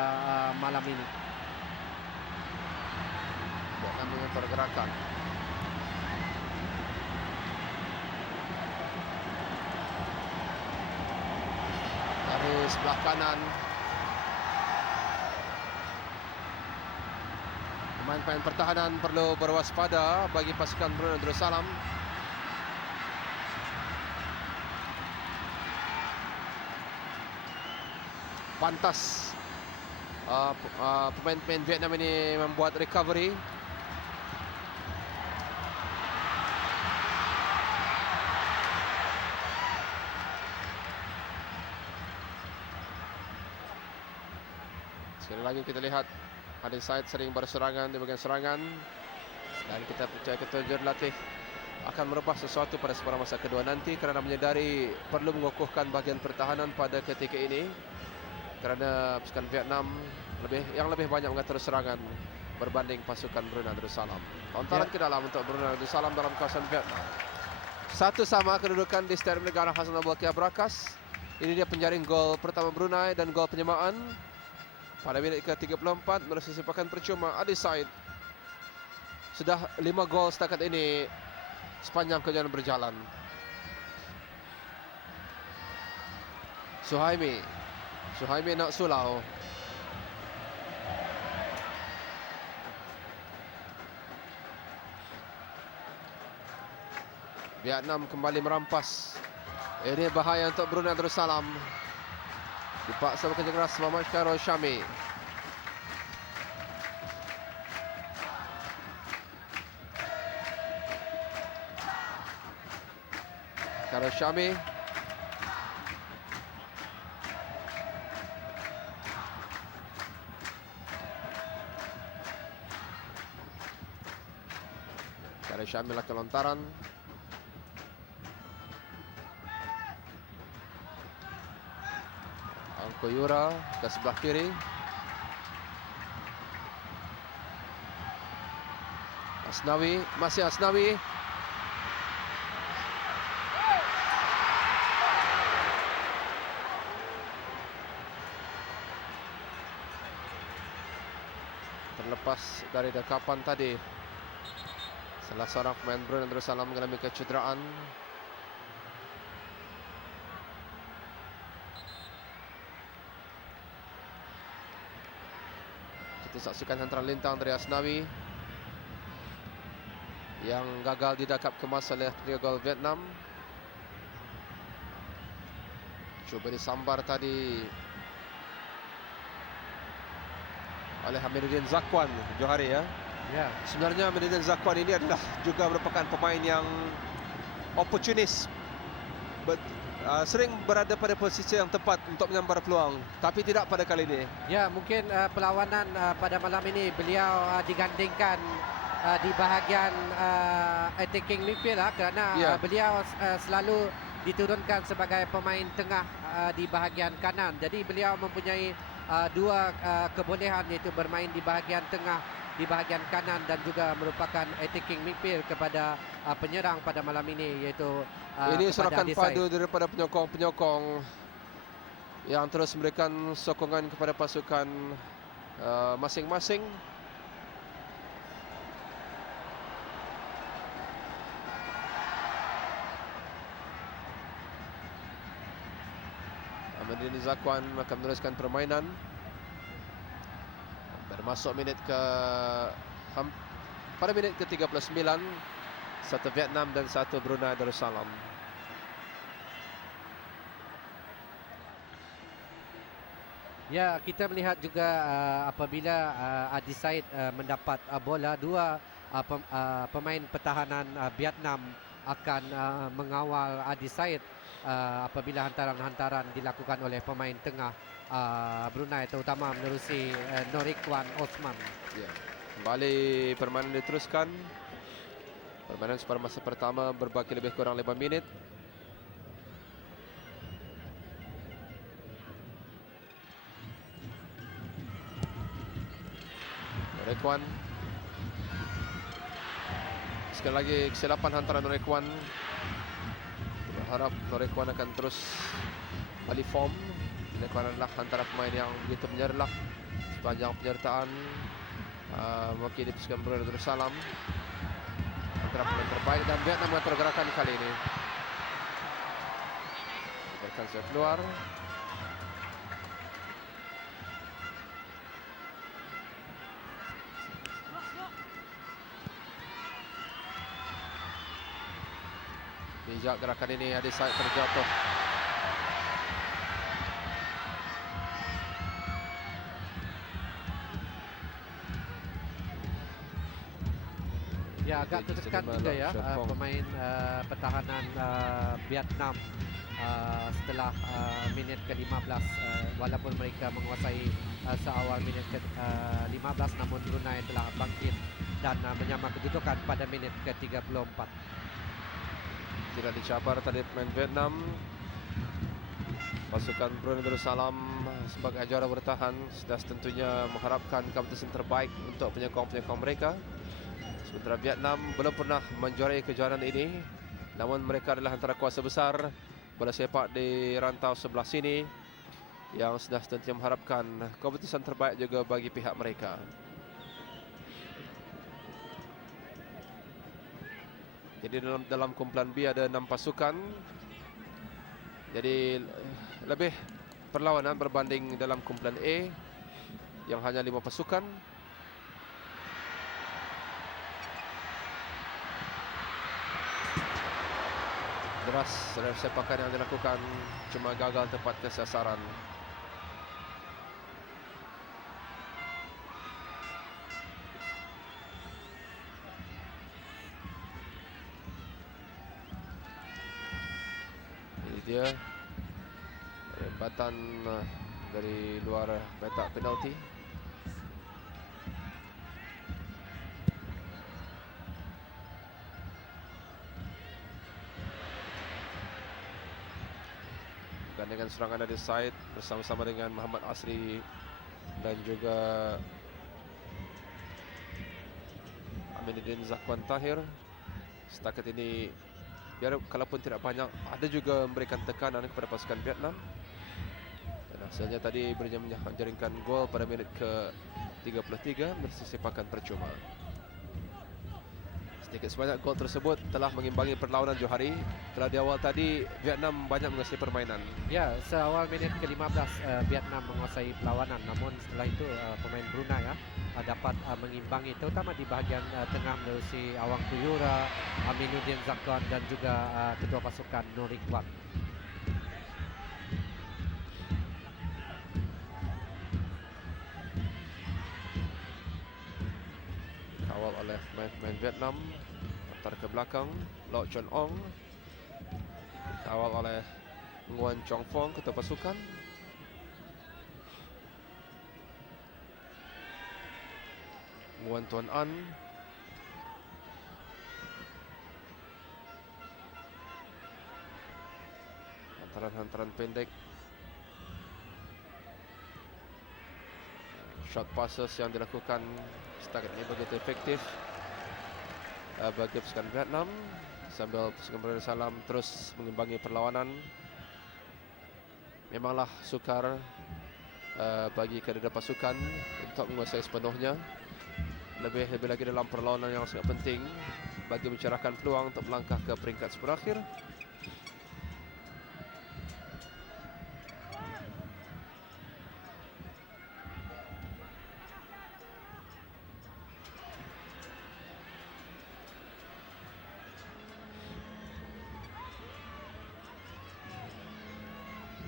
malam ini. Vietnam mengatur gerakan. Dari sebelah kanan, pemain-pemain pertahanan perlu berwaspada bagi pasukan Brunei Darussalam. Pantas pemain-pemain Vietnam ini membuat recovery. Sekali lagi kita lihat Adil Said sering berserangan di bagian serangan, dan kita percaya ketua jurulatih akan merubah sesuatu pada separuh masa kedua nanti kerana menyedari perlu mengukuhkan bahagian pertahanan pada ketika ini kerana pasukan Vietnam yang lebih banyak mengatur serangan berbanding pasukan Brunei Darussalam. Lontaran ke dalam untuk Brunei Darussalam dalam kawasan Vietnam. Satu sama kedudukan di Stadium Negara Hassanal Bolkiah Berakas. Ini dia penjaring gol pertama Brunei dan gol penyamaan pada minit ke-34 melalui sepakan percuma. Adil Said sudah 5 gol setakat ini sepanjang kejuaraan berjalan. Suhaimi nak sulau. Vietnam kembali merampas. Ini bahaya untuk Brunei Darussalam. Dipaksa bekerja keras Muhammad Khairul Syami. Khairul Syami. Khairul Syami lakukan lontaran. Koyura ke sebelah kiri. Asnawi, masih Asnawi. Terlepas dari dekapan tadi, salah seorang pemain Brunei Darussalam mengalami kecederaan. Kita saksikan hantaran lintang dari Asnawi yang gagal didakap kemas oleh trio gol Vietnam. Cuba disambar tadi oleh Hamiduddin Zakwan, Johari ya. Ya. Sebenarnya Hamiduddin Zakwan ini adalah juga merupakan pemain yang opportunis. Sering berada pada posisi yang tepat untuk menyambar peluang, tapi tidak pada kali ini. Ya, mungkin perlawanan pada malam ini beliau digandingkan di bahagian attacking midfield kerana beliau selalu diturunkan sebagai pemain tengah di bahagian kanan. Jadi beliau mempunyai dua kebolehan, iaitu bermain di bahagian tengah, di bahagian kanan, dan juga merupakan attacking midfield kepada penyerang pada malam ini, iaitu ini serangan padu daripada penyokong-penyokong yang terus memberikan sokongan kepada pasukan masing-masing. Hamiduddin Zakwan akan meneruskan permainan. Bermasuk pada minit ke-39, satu Vietnam dan satu Brunei Darussalam. Ya, kita melihat juga apabila Adil Said mendapat bola, dua pemain pertahanan Vietnam akan mengawal Adil Said apabila hantaran-hantaran dilakukan oleh pemain tengah Brunei, terutama menerusi Norikwan Osman. Ya. Kembali permainan diteruskan. Permainan separuh masa pertama berbaki lebih kurang 5 minit. Norikwan Sekali lagi kesilapan hantaran Norikwan. Berharap Norikwan akan terus balik form. Norikwan adalah antara pemain yang begitu menyerlah sepanjang penyertaan. Mewakili pasukan Brunei Darussalam. Antara pemain terbaik dan Vietnam mengatur gerakan kali ini. Biarkan saya keluar. Bijak gerakan ini, Adi Said terjatuh. Ya, agak tertekan juga ya pemain pertahanan Vietnam setelah minit ke-15. Walaupun mereka menguasai seawal minit ke-15, namun Brunei telah bangkit dan menyamakan kedudukan pada minit ke-34. Tidak dicabar tadi pemain Vietnam. Pasukan Brunei Darussalam sebagai juara bertahan sudah tentunya mengharapkan kompetisi terbaik untuk penyokong-penyokong mereka. Sementara Vietnam belum pernah menjuarai kejuaraan ini, namun mereka adalah antara kuasa besar bola sepak di rantau sebelah sini yang sudah tentunya mengharapkan kompetisi terbaik juga bagi pihak mereka. Jadi dalam kumpulan B ada 6 pasukan. Jadi lebih perlawanan berbanding dalam kumpulan A yang hanya 5 pasukan. Deras sepakan yang dilakukan, cuma gagal tepat ke sasaran. Ini dia rembatan dari luar petak penalti. Dengan serangan Adi Said bersama-sama dengan Muhammad Asri dan juga Aminuddin Zakwan Tahir. Setakat ini, biar kalaupun tidak banyak, ada juga memberikan tekanan kepada pasukan Vietnam. Dan hasilnya tadi menjaringkan gol pada minit ke-33 bersepakan percuma. Sedikit sebanyak gol tersebut telah mengimbangi perlawanan Johari. Telah di awal tadi Vietnam banyak menguasai permainan. Ya, seawal minit ke-15 Vietnam menguasai perlawanan, namun setelah itu pemain Brunei dapat mengimbangi, terutama di bahagian tengah melalui Awang Tuyura, Aminuddin Zakwan dan juga kedua pasukan Norikwan. Kawal oleh pemain Vietnam, antar ke belakang Loh Chon Ong, kawal oleh Nguyen Chong Phong ketua pasukan. Nguyen Tuan An, hantaran pendek, shot passes yang dilakukan setakat ini begitu efektif bagi pasukan Vietnam, sambil pasukan Brunei Darussalam terus mengimbangi perlawanan. Memanglah sukar bagi kedua pasukan untuk menguasai sepenuhnya, lebih lagi dalam perlawanan yang sangat penting bagi mencerahkan peluang untuk melangkah ke peringkat sepuluh akhir.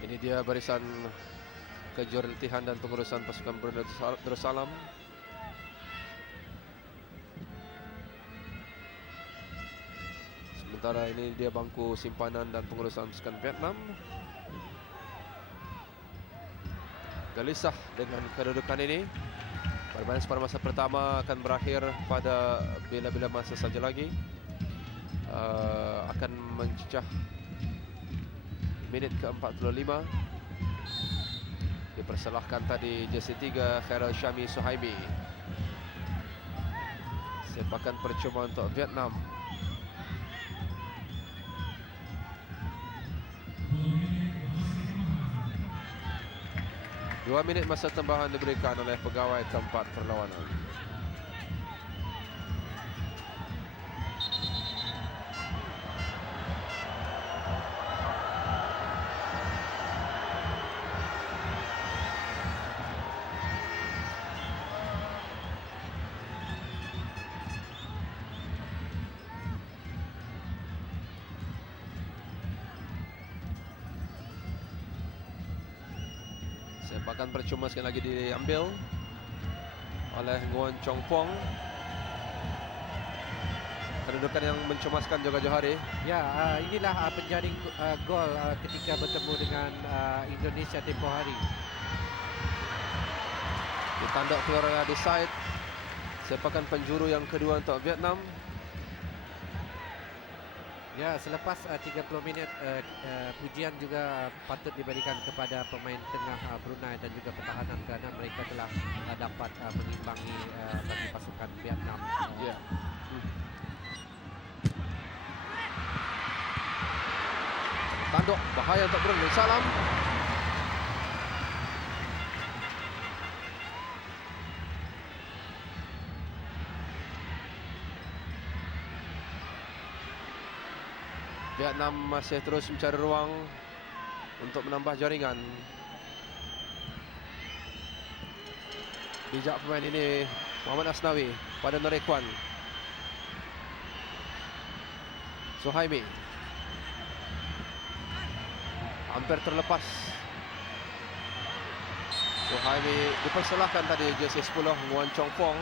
Ini dia barisan kejuaraan latihan dan pengurusan pasukan Brunei Darussalam. Sementara ini dia bangku simpanan dan pengurusan pasukan Vietnam. Gelisah dengan kedudukan ini. Permainan pada masa pertama akan berakhir pada bila-bila masa saja lagi. Akan mencecah minit ke-45. Dipersalahkan tadi jersey 3 Khairul Syami Suhaimi. Sepakan percuma untuk Vietnam. 2 minit masa tambahan diberikan oleh pegawai keempat perlawanan. Sepakan percuma sekali lagi diambil oleh Nguyen Chong Pong. Kedudukan yang mencemaskan juga Johari. Ya, inilah penjaring gol ketika bertemu dengan Indonesia tempoh hari. Ditanduk keluar oleh Adi Said. Sepakan penjuru yang kedua untuk Vietnam. Ya, selepas 30 minit pujian juga patut diberikan kepada pemain tengah Brunei dan juga pertahanan kerana mereka telah dapat mengimbangi bagi pasukan Vietnam. Ya. Tanduk bahaya untuk Brunei Darussalam. Vietnam masih terus mencari ruang untuk menambah jaringan. Bijak pemain ini Muhammad Asnawi pada Norikwan. Suhaimi hampir terlepas. Suhaimi dipersalahkan tadi jersey 10 Nguyen Chong Pong.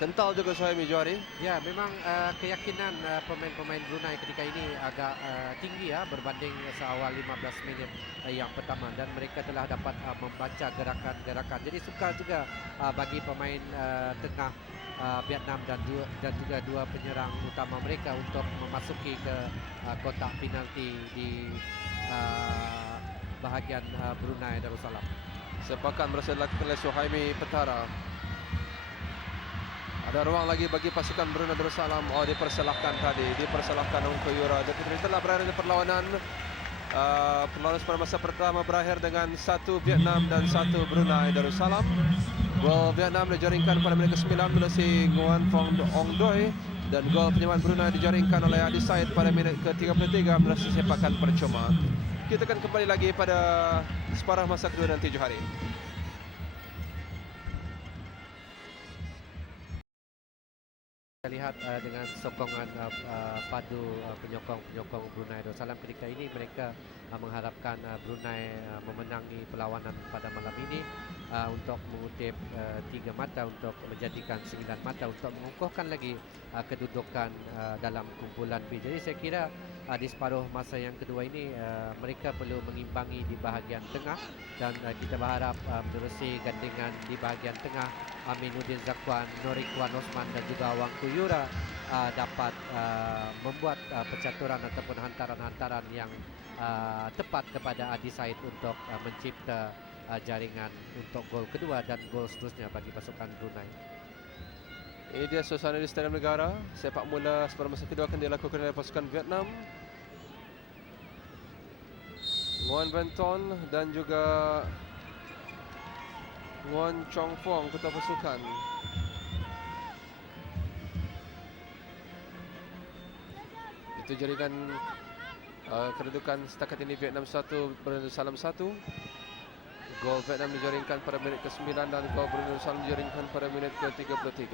Kental juga Suhaimi, Johari. Ya, memang keyakinan pemain-pemain Brunei ketika ini agak tinggi ya berbanding seawal 15 minit yang pertama, dan mereka telah dapat membaca gerakan-gerakan. Jadi sukar juga bagi pemain tengah Vietnam dan juga dua penyerang utama mereka untuk memasuki ke kotak penalti di bahagian Brunei Darussalam. Sepakan berhasil dilakukan oleh Suhaimi Petara. Ada ruang lagi bagi pasukan Brunei Darussalam. Oh, dipersalahkan tadi. Dipersalahkan Ongko Yura. Jadi telah berakhir di perlawanan. Perlawanan pada masa pertama berakhir dengan 1 Vietnam dan 1 Brunei Darussalam. Gol Vietnam dijaringkan pada menit ke-9 oleh si Nguyen Phong Ong Doi. Dan gol penyerang Brunei dijaringkan oleh Adi Said pada minit ke-33 melalui sepakan percuma. Kita akan kembali lagi pada separuh masa kedua nanti Johari. Kita lihat dengan sokongan padu penyokong Brunei Darussalam ketika ini mereka mengharapkan Brunei memenangi perlawanan pada malam ini untuk mengutip 3 mata untuk menjadikan 9 mata untuk mengukuhkan lagi kedudukan dalam kumpulan B. Jadi saya kira di separuh masa yang kedua ini mereka perlu mengimbangi di bahagian tengah, dan kita berharap menerusi gandingan di bahagian tengah Aminuddin Zakwan, Norikwan Osman dan juga Wang Kuyura dapat membuat percaturan ataupun hantaran-hantaran yang tepat kepada Adi Said untuk mencipta jaringan untuk gol kedua dan gol seterusnya bagi pasukan Brunei. Ini dia suasana di Stadium Negara. Sepak mula separuh masa kedua akan dilakukan oleh pasukan Vietnam. Nguyen Van Ton dan juga Nguyen Chong Pong ketua pasukan. Itu jaringan kedudukan setakat ini. Vietnam 1, Brunei Darussalam 1. Gol Vietnam dijaringkan pada minit ke-9 dan gol Brunei Darussalam dijaringkan pada minit ke-33.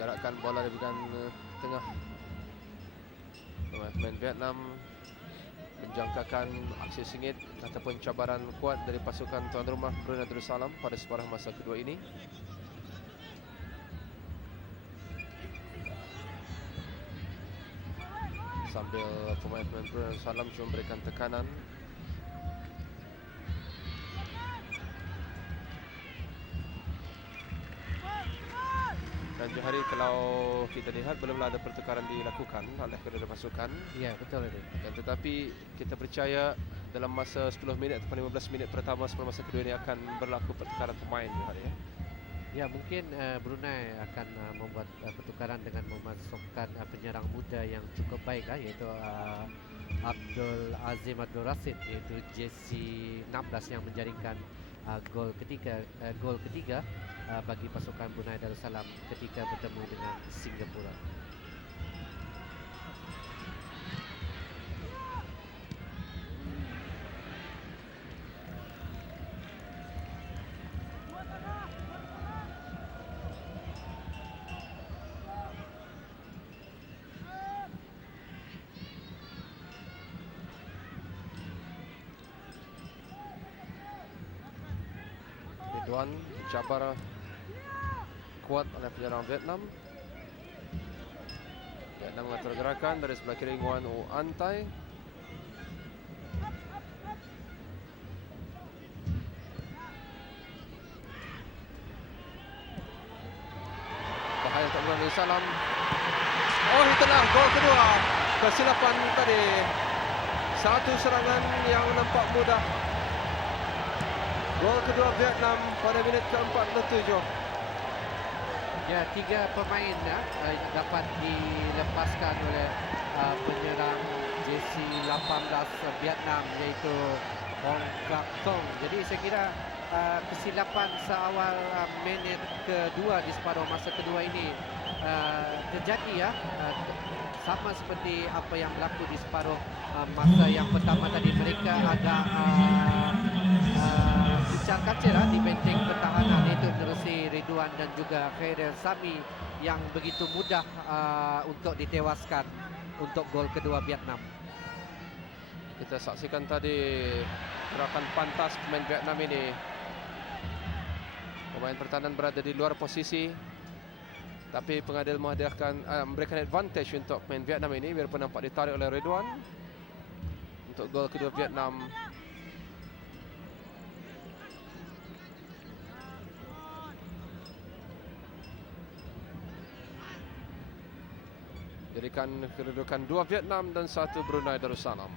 Gerakan bola diberikan tengah. Pemain Vietnam menjangkakan aksi sengit ataupun cabaran kuat dari pasukan tuan rumah Brunei Darussalam pada separuh masa kedua ini. Sambil pemain-pemain Brunei Darussalam cuma memberikan tekanan. Dan Johari, kalau kita lihat belumlah ada pertukaran dilakukan oleh kedua pasukan. Ya, betul ini. Dan tetapi kita percaya dalam masa 10 minit atau 15 minit pertama sebelum masa kedua ini akan berlaku pertukaran pemain Johari ya. Ya, mungkin Brunei akan membuat pertukaran dengan memasukkan penyerang muda yang cukup baik iaitu Abdul Azim Abdul Rasid, iaitu jersey 16 yang menjaringkan gol ketiga bagi pasukan Brunei Darussalam ketika bertemu dengan Singapura. Ridwan dicabar kuat oleh penyerang Vietnam. Vietnam mengatur gerakan dari sebelah kiri Nguyen U Antai. Bahaya untuk Brunei Darussalam. Oh, itulah gol kedua. Kesilapan tadi. Satu serangan yang nampak mudah. Gol kedua Vietnam pada minit ke-47. Ya, 3 pemain dapat dilepaskan oleh penyerang jersey 18 Vietnam, iaitu Hong Kak Tong. Jadi saya kira kesilapan seawal minit kedua di separuh masa kedua ini terjadi sama seperti apa yang berlaku di separuh masa yang pertama tadi. Mereka agak kucar kacir di benteng pertahanan, itu menerusi Ridwan dan juga Khairil Sami yang begitu mudah untuk ditewaskan untuk gol kedua Vietnam. Kita saksikan tadi gerakan pantas pemain Vietnam ini. Pemain pertahanan berada di luar posisi, tapi pengadil memberikan advantage untuk pemain Vietnam ini, biarpun nampak ditarik oleh Ridwan untuk gol kedua Vietnam. Jadikan kedudukan 2 Vietnam dan 1 Brunei Darussalam.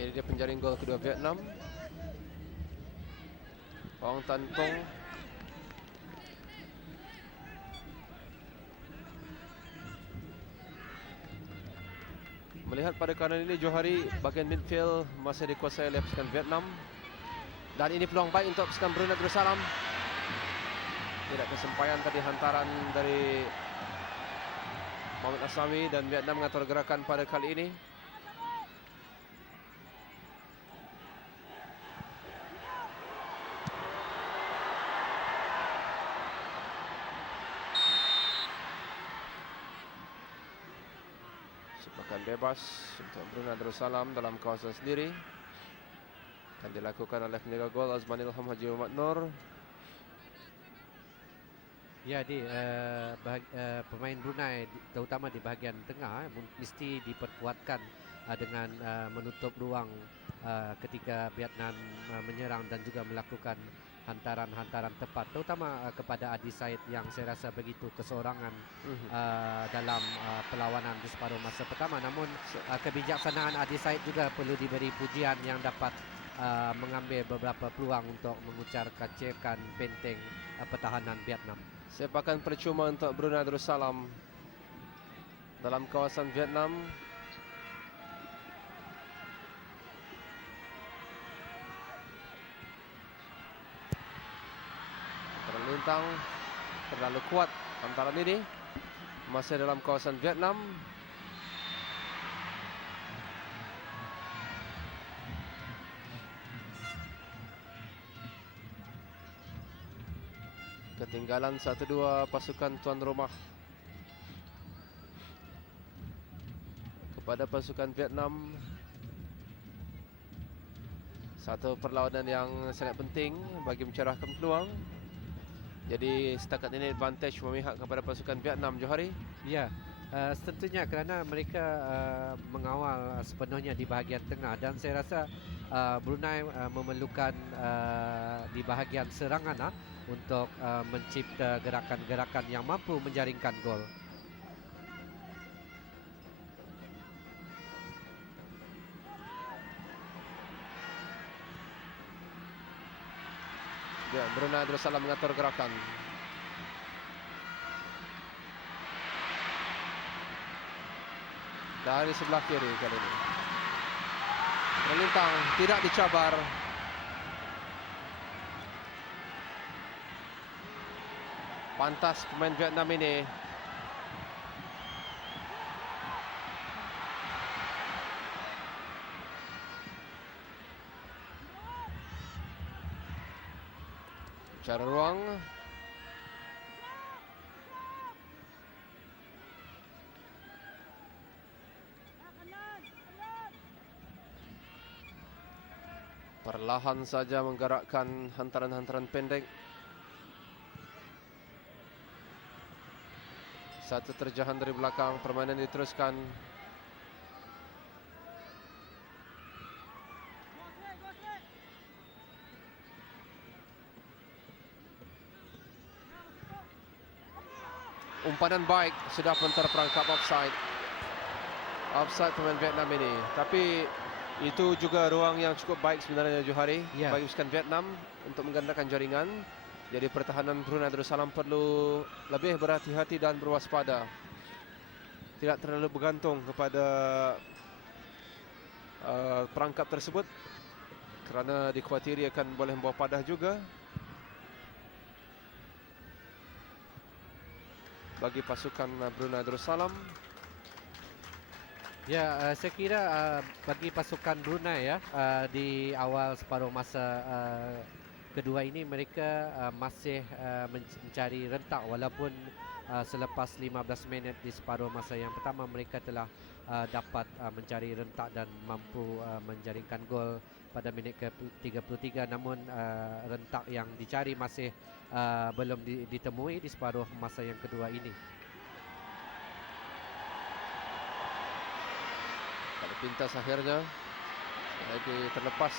Ini dia penjaring gol kedua Vietnam. Hong Tan Tong. Melihat pada keadaan ini Johari, bahagian midfield masih dikuasai oleh pasukan Vietnam. Dan ini peluang baik untuk pasukan Brunei Darussalam. Tidak kesampaian tadi hantaran dari Muhammad Asami, dan Vietnam mengatur gerakan pada kali ini. Sepakan bebas untuk Brunei Darussalam dalam kawasan sendiri. Akan dilakukan oleh penjaga gol Azman Ilham Haji Muhammad Nur. Ya, pemain Brunei terutama di bahagian tengah mesti diperkuatkan dengan menutup ruang ketika Vietnam menyerang dan juga melakukan hantaran-hantaran tepat, terutama kepada Adi Said yang saya rasa begitu keseorangan dalam perlawanan di separuh masa pertama. Namun kebijaksanaan Adi Said juga perlu diberi pujian yang dapat mengambil beberapa peluang untuk mengucar kacirkan benteng pertahanan Vietnam. Sepakan percuma untuk Brunei Darussalam dalam kawasan Vietnam. Terlintang terlalu kuat hantaran ini. Masih dalam kawasan Vietnam. Ketinggalan 1-2 pasukan tuan rumah kepada pasukan Vietnam. Satu perlawanan yang sangat penting bagi mencerahkan peluang. Jadi setakat ini advantage memihak kepada pasukan Vietnam, Johari. Ya, tentunya kerana mereka mengawal sepenuhnya di bahagian tengah dan saya rasa Brunei memerlukan di bahagian serangan untuk mencipta gerakan-gerakan yang mampu menjaringkan gol. Ya, Brunei Darussalam mengatur gerakan. Dari sebelah kiri kali ini. Melintang, tidak dicabar. Pantas pemain Vietnam ini. Cari ruang. Perlahan saja menggerakkan hantaran-hantaran pendek. Satu terjahan dari belakang, permainan diteruskan. Umpanan baik, sudah pun terperangkap offside. Offside pemain Vietnam ini. Tapi itu juga ruang yang cukup baik sebenarnya, Johari, Ya. bagi pasukan Vietnam untuk menggandakan jaringan. Jadi pertahanan Brunei Darussalam perlu lebih berhati-hati dan berwaspada. Tidak terlalu bergantung kepada perangkap tersebut kerana dikhawatiri akan boleh membawa padah juga bagi pasukan Brunei Darussalam. Ya, saya kira bagi pasukan Brunei ya di awal separuh masa kedua ini mereka masih mencari rentak walaupun selepas 15 minit di separuh masa yang pertama mereka telah dapat mencari rentak dan mampu menjaringkan gol pada minit ke-33, namun rentak yang dicari masih belum ditemui di separuh masa yang kedua ini. Kalau pintas akhirnya lagi terlepas.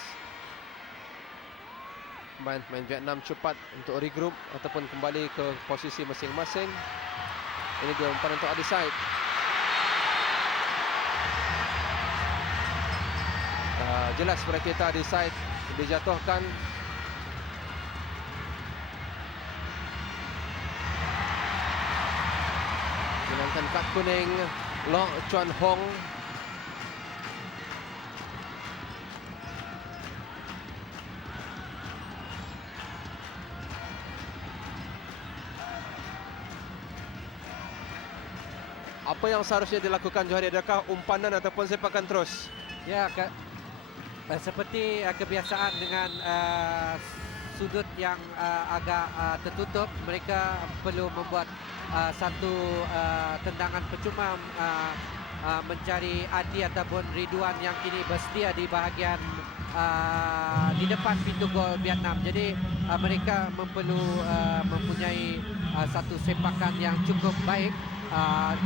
Main Vietnam cepat untuk regroup ataupun kembali ke posisi masing-masing. Ini dia umpan untuk Adeside. Jelas pada kita Adeside dijatuhkan. Menangkan kad kuning Loh Chuan Hong. Apa yang seharusnya dilakukan, Johari? Adakah umpanan ataupun sepakan terus? Ya, seperti kebiasaan dengan sudut yang agak tertutup, mereka perlu membuat satu tendangan percuma mencari Adi ataupun Ridwan yang kini bersedia di bahagian di depan pintu gol Vietnam. Jadi mereka perlu mempunyai satu sepakan yang cukup baik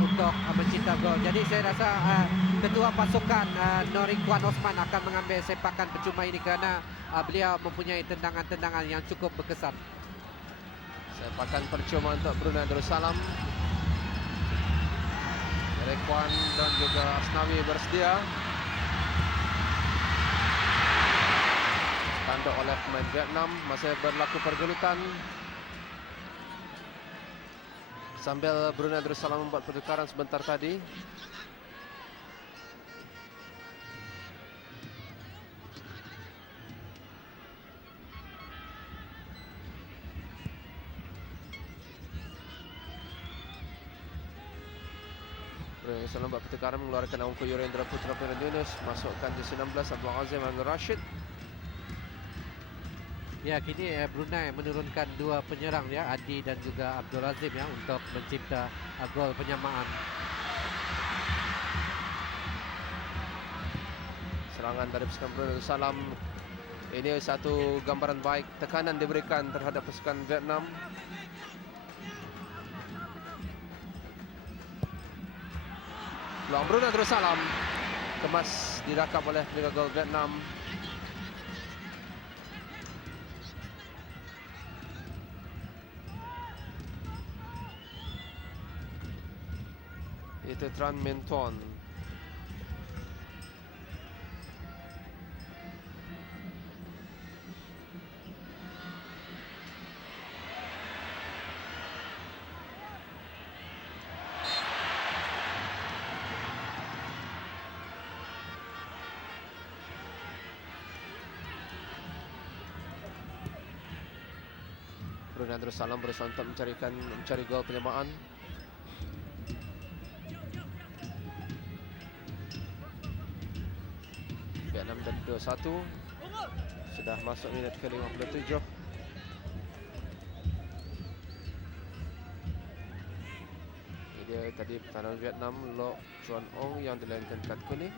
untuk mencipta gol. Jadi saya rasa ketua pasukan Norik Wan Osman akan mengambil sepakan percuma ini kerana beliau mempunyai tendangan-tendangan yang cukup berkesan. Sepakan percuma untuk Brunei Darussalam. Rekwan dan juga Asnawi bersedia. Tanduk oleh pemain Vietnam. Masih berlaku pergelutan sambil Brunei Darussalam membuat pertukaran sebentar tadi. Brunei Darussalam membuat pertukaran mengeluarkan Aungku Yurendra Putra Piran Yunus, masukkan di 19 Abdul Azim Abdul Rashid. Ya, kini Brunei menurunkan dua penyerang ya, Adi dan juga Abdul Razim ya, untuk mencipta gol penyamaan. serangan dari pasukan Brunei Darussalam. Ini satu gambaran baik tekanan diberikan terhadap pasukan Vietnam. Peluang Brunei Darussalam kemas dirakap oleh penjaga gol Vietnam. Itu Tran Minh Tuan. Brunei Darussalam berusaha untuk mencari gol penyamaan. Vietnam dan 2-1. Sudah masuk minit ke-57. Ini dia tadi pertahanan Vietnam, Lo Chuan Ong yang dilainkan kad kuning.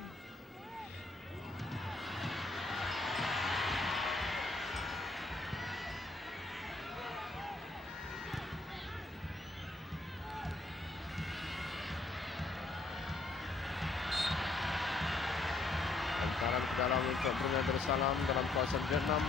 Hantaran ke dalam untuk Brunei Darussalam dalam kawasan Vietnam.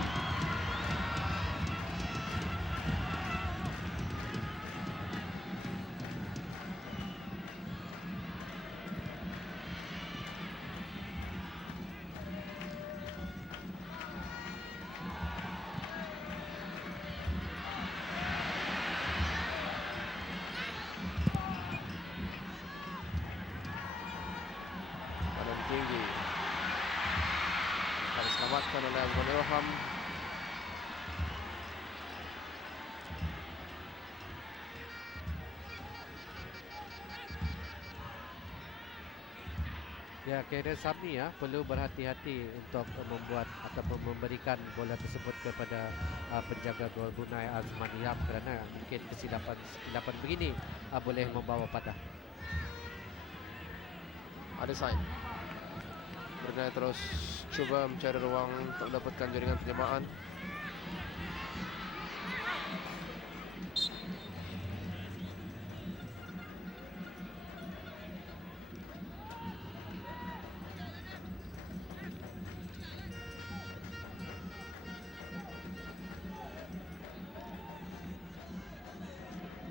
Badan tinggi diselamatkan oleh Anggun Ilham. Ya, Khairul Sami ya perlu berhati-hati untuk membuat ataupun memberikan bola tersebut kepada penjaga gol Brunei Azman Ilham, kerana mungkin kesilapan begini boleh membawa patah. Ada sign. Brunei terus cuba mencari ruang untuk mendapatkan jaringan penyamaan.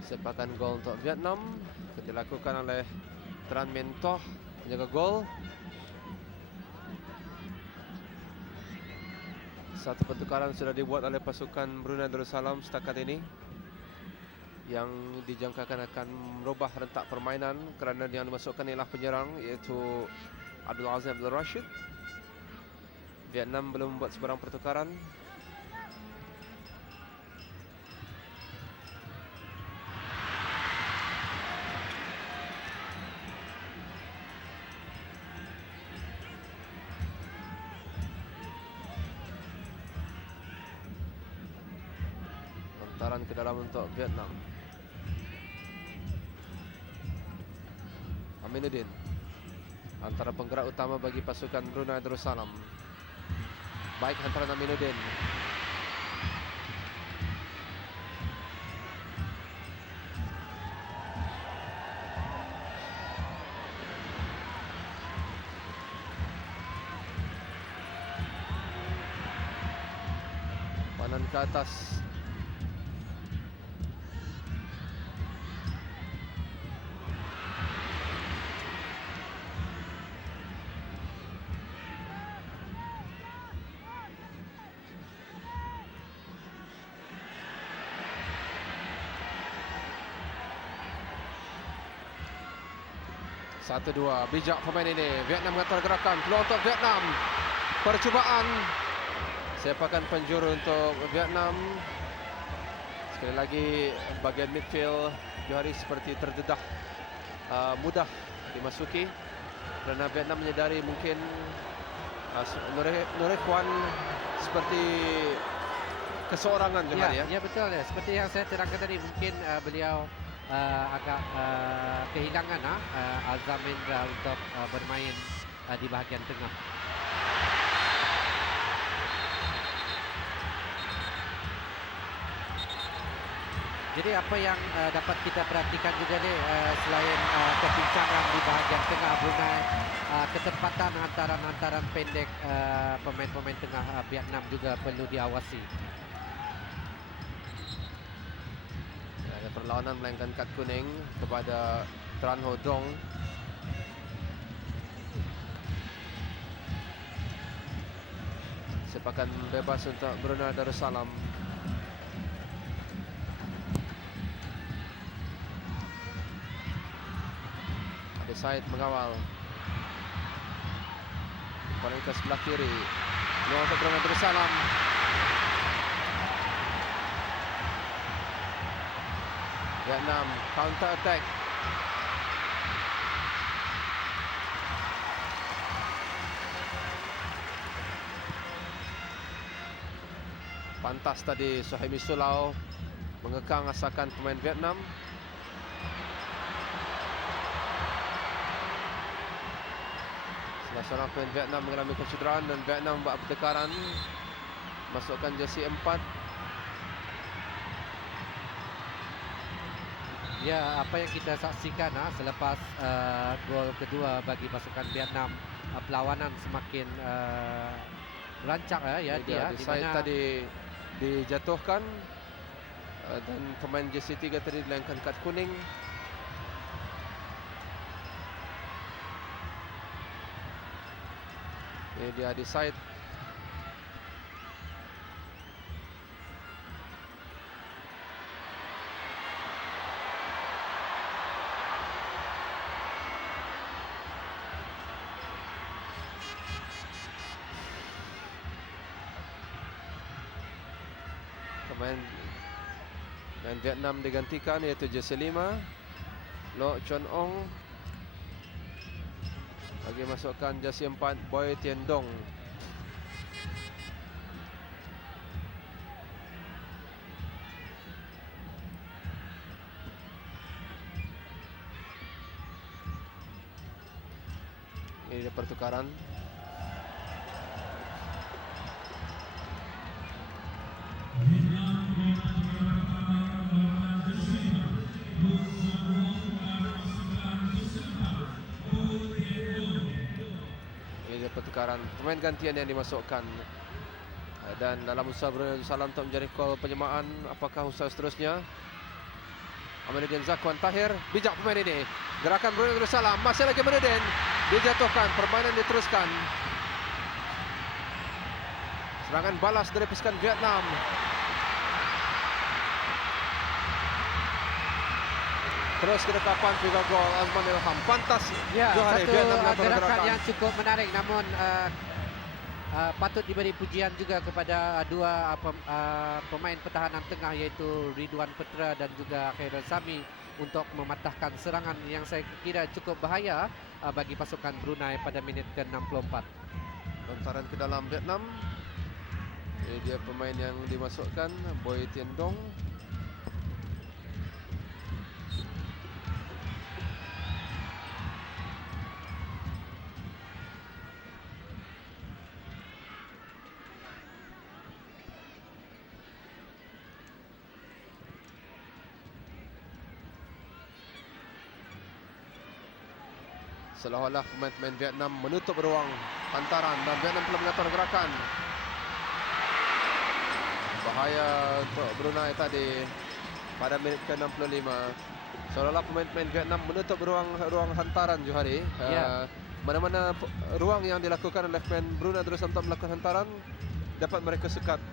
Sepakan gol untuk Vietnam dilakukan oleh Tran Minh Tuan, penjaga gol. Satu pertukaran sudah dibuat oleh pasukan Brunei Darussalam setakat ini, yang dijangkakan akan merubah rentak permainan kerana yang dimasukkan ialah penyerang iaitu Abdul Azim Abdul Rashid. Vietnam belum membuat sebarang pertukaran. Hantaran ke dalam untuk Vietnam. Aminuddin antara penggerak utama bagi pasukan Brunei Darussalam. Baik hantaran Aminuddin. Panan ke atas. Satu dua, bijak pemain ini. Vietnam mengatur gerakan, peluang untuk Vietnam. Percubaan sepakan penjuru untuk Vietnam. Sekali lagi bahagian midfield Johari seperti terdedah, mudah dimasuki kerana Vietnam menyedari mungkin Nurul Kwan seperti keseorangan Johari ya. Ya betul ya. Seperti yang saya terangkan tadi, mungkin beliau agak kehilangan azam Indra untuk bermain di bahagian tengah. Jadi apa yang dapat kita perhatikan juga ni selain kepincangan di bahagian tengah Brunei, ketepatan hantaran-hantaran pendek pemain-pemain tengah Vietnam juga perlu diawasi. Ada perlawanan melainkan kad kuning kepada Tran Ho Dong. Sepakan bebas untuk Brunei Darussalam. Ada Said mengawal. Paling ke sebelah kiri. Peluang untuk Brunei Darussalam. Vietnam counter attack. Pantas tadi Suhaimi Sulau mengekang asakan pemain Vietnam. Salah seorang pemain Vietnam mengalami kecederaan dan Vietnam membuat pertengkaran. Masukkan jersey 4. Ya, apa yang kita saksikan selepas gol kedua bagi pasukan Vietnam, perlawanan semakin rancak ya dia Di di Said mana tadi dijatuhkan dan pemain jersey 3 tadi dilayangkan kad kuning. Ini dia di Said. Pemain Vietnam digantikan iaitu jersey 5 Lo Chon Ong. Bagi masukkan jersey 4 Boy Tien Dong. Ini dia pertukaran. Pertukaran pemain gantian yang dimasukkan dan dalam usaha Brunei Darussalam untuk mencari gol penyamaan. Apakah usaha seterusnya? Aminuddin Zakwan Tahir, bijak pemain ini. Gerakan Brunei Darussalam, masih lagi Aminuddin, dijatuhkan, permainan diteruskan. Serangan balas dari pasukan Vietnam. Terus ke depan juga gol Azman Ilham. Pantas ya, Johari satu Vietnam melakukan gerakan yang cukup menarik, namun patut diberi pujian juga kepada dua pemain pertahanan tengah iaitu Ridwan Petra dan juga Khairul Sami untuk mematahkan serangan yang saya kira cukup bahaya bagi pasukan Brunei pada minit ke-64. Lontaran ke dalam Vietnam. Ini dia pemain yang dimasukkan, Boy Tien Dong. Seolah-olah pemain-pemain Vietnam menutup ruang hantaran dan Vietnam telah mengatur gerakan. Bahaya untuk Brunei tadi pada minit ke-65. Seolah-olah pemain-pemain Vietnam menutup ruang hantaran, Johari. Ya. Mana-mana ruang yang dilakukan oleh pemain Brunei Darussalam untuk melakukan hantaran dapat mereka sekat.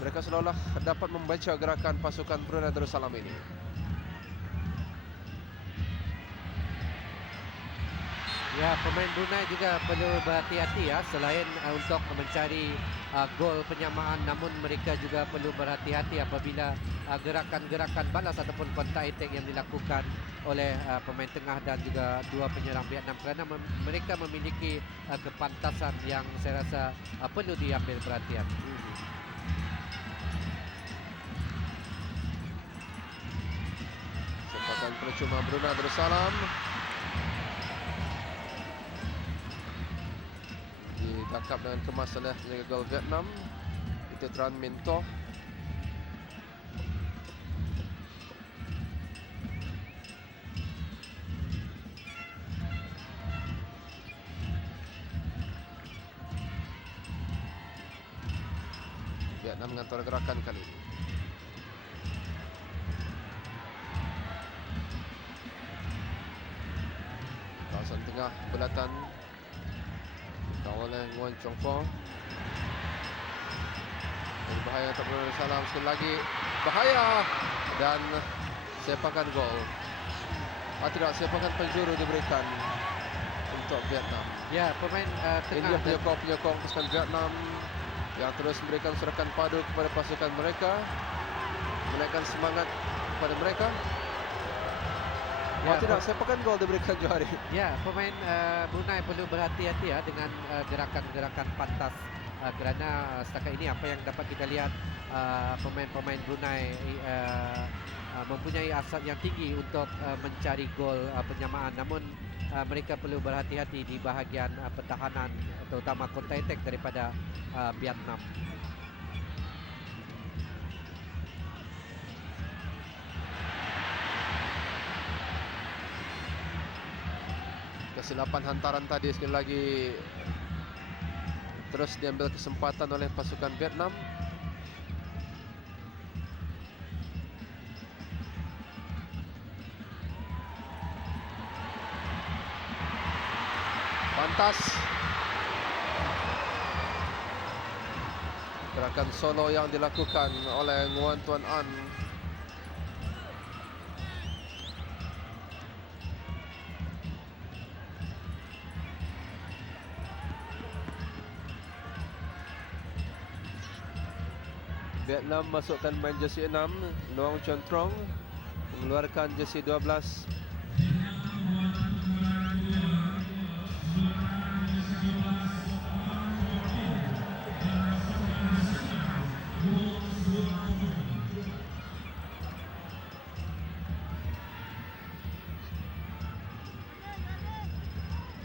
Mereka seolah-olah dapat membaca gerakan pasukan Brunei Darussalam ini. Ya, pemain Brunei juga perlu berhati-hati selain untuk mencari gol penyamaan, namun mereka juga perlu berhati-hati apabila gerakan-gerakan balas ataupun counter attack yang dilakukan oleh pemain tengah dan juga dua penyerang Vietnam, kerana mereka memiliki kepantasan yang saya rasa perlu diambil perhatian. Sempatan percuma Brunei Darussalam. Ditangkap dengan kemas oleh penjaga gol Vietnam. Itu Tran Min Toh. Vietnam mengatur gerakan kali ini. Kawasan tengah belatan kawal oleh Nguyen Chong Pho. Berbahaya untuk Brunei Darussalam sekali lagi. Bahaya dan sepakan gol. Tidak, sepakan penjuru diberikan untuk Vietnam. Ya, pemain Ini tengah penyokong pasukan Vietnam yang terus memberikan serangan padu kepada pasukan mereka, menaikkan semangat kepada mereka. Ya, Tidak, sepakan gol diberikan Johari. ya, pemain Brunei perlu berhati-hati ya dengan gerakan-gerakan pantas kerana setakat ini apa yang dapat kita lihat pemain-pemain Brunei mempunyai asas yang tinggi untuk mencari gol penyamaan. Namun mereka perlu berhati-hati di bahagian pertahanan, terutama counter attack daripada Vietnam. Kesilapan hantaran tadi sekali lagi terus diambil kesempatan oleh pasukan Vietnam. Pantas gerakan solo yang dilakukan oleh Nguyen Tuan An. Vietnam masukkan main jersey 6 Luang Chuan Trong, mengeluarkan jersey 12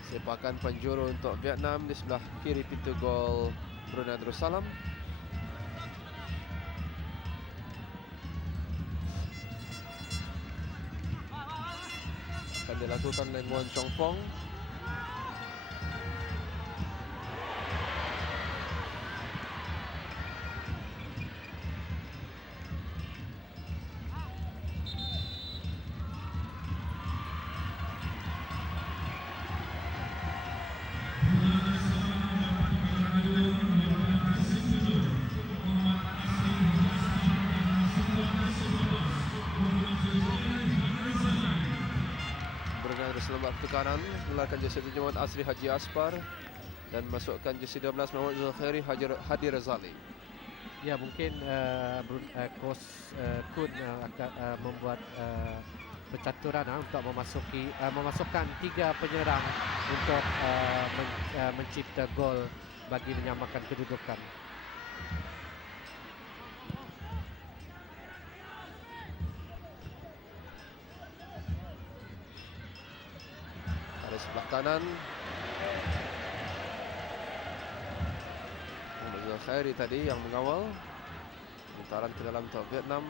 sepakan penjuru untuk Vietnam di sebelah kiri pintu gol Brunei Darussalam. Akan dilakukan oleh Nguyen Chong Pho. Selamat tekanan, mengeluarkan jersey 7 Muhammad Asri Haji Aspar dan masukkan jersey 12 Muhammad Zulkhairi Hadi Razali. Ya, mungkin Coach Kun akan membuat percaturan untuk memasukkan 3 penyerang untuk mencipta gol bagi menyamakan kedudukan. Sebelah kanan Muhammad Zulkhairi tadi yang mengawal hantaran ke dalam untuk Vietnam.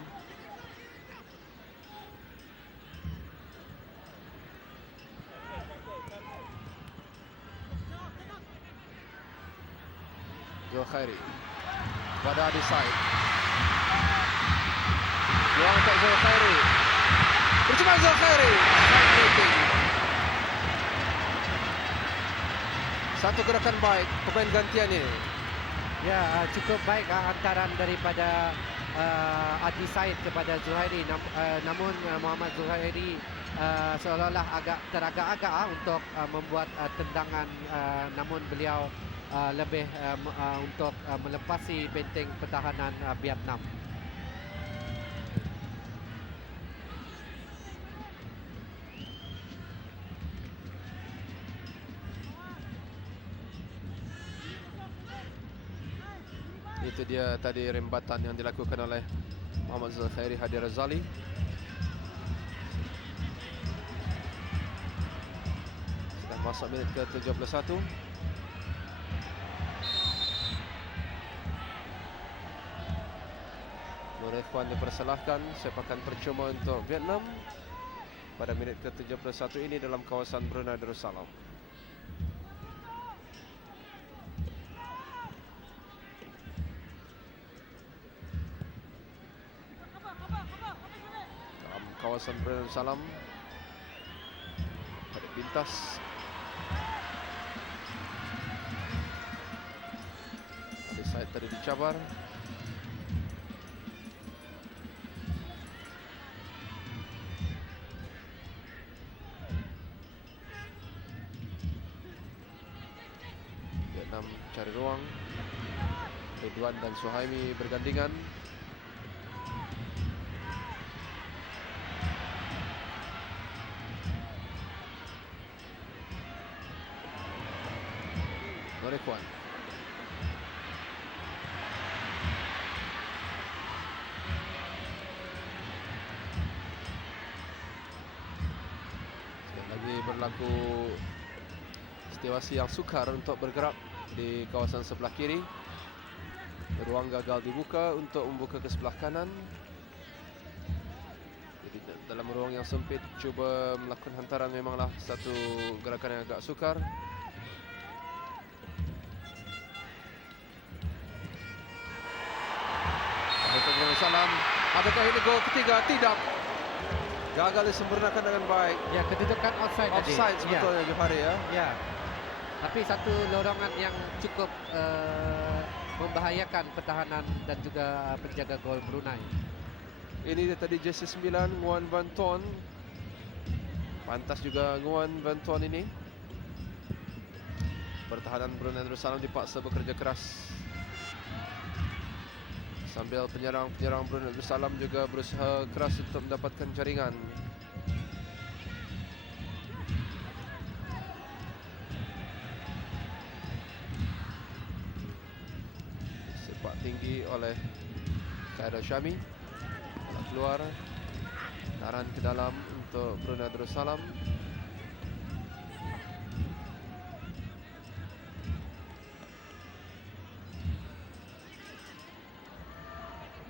Zulkhairi pada Adi Said, Luang untuk Zulkhairi, percuma Zulkhairi satu gerakan baik pemain gantian ini. Ya, cukup baik hantaran daripada Adi Said kepada Zulkhairi. Namun Muhammad Zulkhairi seolah-olah agak teragak-agak untuk membuat tendangan, namun beliau lebih untuk melepasi benteng pertahanan Vietnam. Itu dia tadi rembatan yang dilakukan oleh Muhammad Zulkhairi Hadi Razali. Sudah masuk minit ke-71. Nur Ikhwan dipersalahkan, sepakan percuma untuk Vietnam pada minit ke-71 ini dalam kawasan Brunei Darussalam. kawasan Brunei Darussalam. Pada pintas. Adeside tadi dicabar. Vietnam cari ruang. Ridwan dan Suhaimi bergandingan. Norekuan. Sekali lagi berlaku situasi yang sukar untuk bergerak di kawasan sebelah kiri. Ruang gagal dibuka untuk membuka ke sebelah kanan. Jadi dalam ruang yang sempit cuba melakukan hantaran memanglah satu gerakan yang agak sukar. Salam. Adakah ini gol ketiga? Tidak. Gagal disempurnakan dengan baik. Ya, kedudukan offside tadi. Offside sebetulnya Johari ya. Ya. Tapi satu lorongan yang cukup membahayakan pertahanan dan juga penjaga gol Brunei. Ini dia tadi jersey 9 Nguyen Van Ton. Pantas juga Nguyen Van Ton ini. Pertahanan Brunei Darussalam dipaksa bekerja keras. Sambil penyerang-penyerang Brunei Darussalam juga berusaha keras untuk mendapatkan jaringan. Sepak tinggi oleh Khairul Syami. Bola keluar. Taran ke dalam untuk Brunei Darussalam.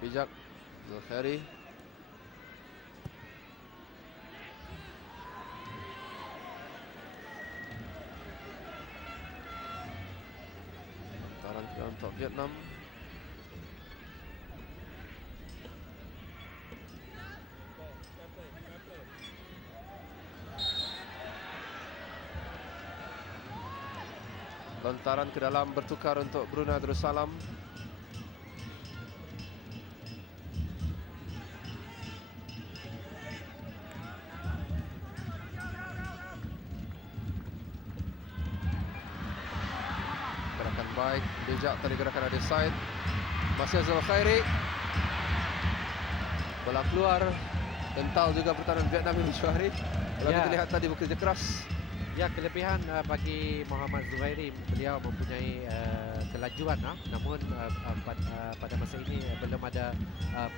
Bijak Zulkhairi. Taran ke untuk Vietnam. Lontaran ke dalam bertukar untuk Brunei Darussalam. Baik, bijak tadi gerakan Adeside. Masih Zulkhairi. Bola keluar. Kental juga pertahanan Vietnam ini Johari. Kalau kita lihat tadi bekerja keras. Ya, kelebihan bagi Muhammad Zuhairi, beliau mempunyai kelajuan, namun pada masa ini belum ada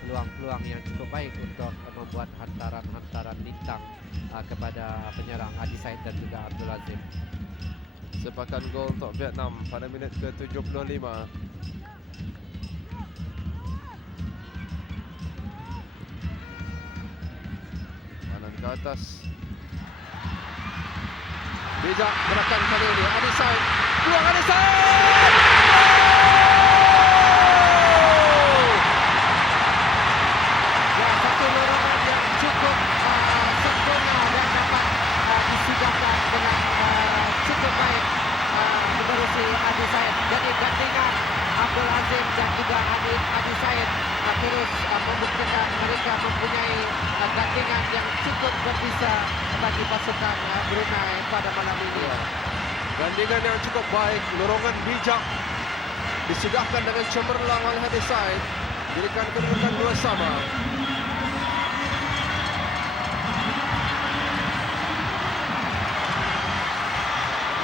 peluang-peluang yang cukup baik untuk membuat hantaran-hantaran lintang kepada penyerang Adeside dan juga Abdul Azim. Sepakan gol untuk Vietnam pada minit ke-75. Kanan ke atas. Bijak gerakan kali ini. Adeside. Peluang Adeside. Ya, satu lorongan yang cukup sempurna dan dapat disidangkan dengan cukup baik menerusi Adeside. Jadi gandingan Abdul Azim dan juga Adeside terus membuktikan mereka mempunyai gandingan yang cukup berbisa bagi pasukan Brunei pada malam ini. Gandingan yang cukup baik, lorongan bijak disidahkan dengan cemerlang oleh Adeside. Jadikan kedudukan 2-2.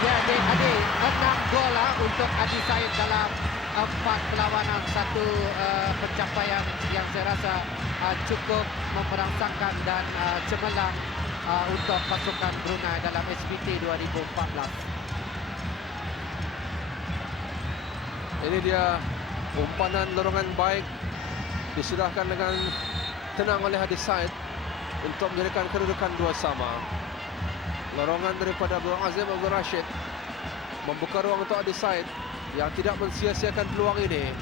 Ya, adik-adik, 6 gol untuk Adeside dalam 4 perlawanan. Satu pencapaian yang saya rasa cukup merangsangkan dan cemerlang untuk pasukan Brunei dalam SPT 2014. Ini dia umpanan lorongan baik disudahkan dengan tenang oleh Adeside untuk menjadikan kedudukan 2-2. Lorongan daripada Abdul Azim Abdul Rashid membuka ruang untuk Adeside yang tidak mensia-siakan peluang ini.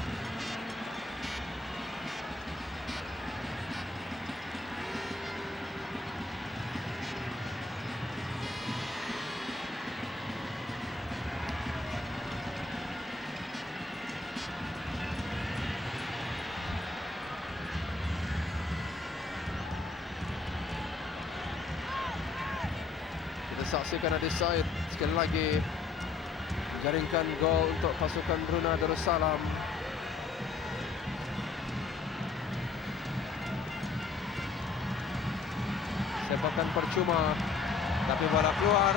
disaksikan Adi Said. Sekali lagi jaringkan gol untuk pasukan Brunei Darussalam. Sepakan percuma, tapi bola keluar.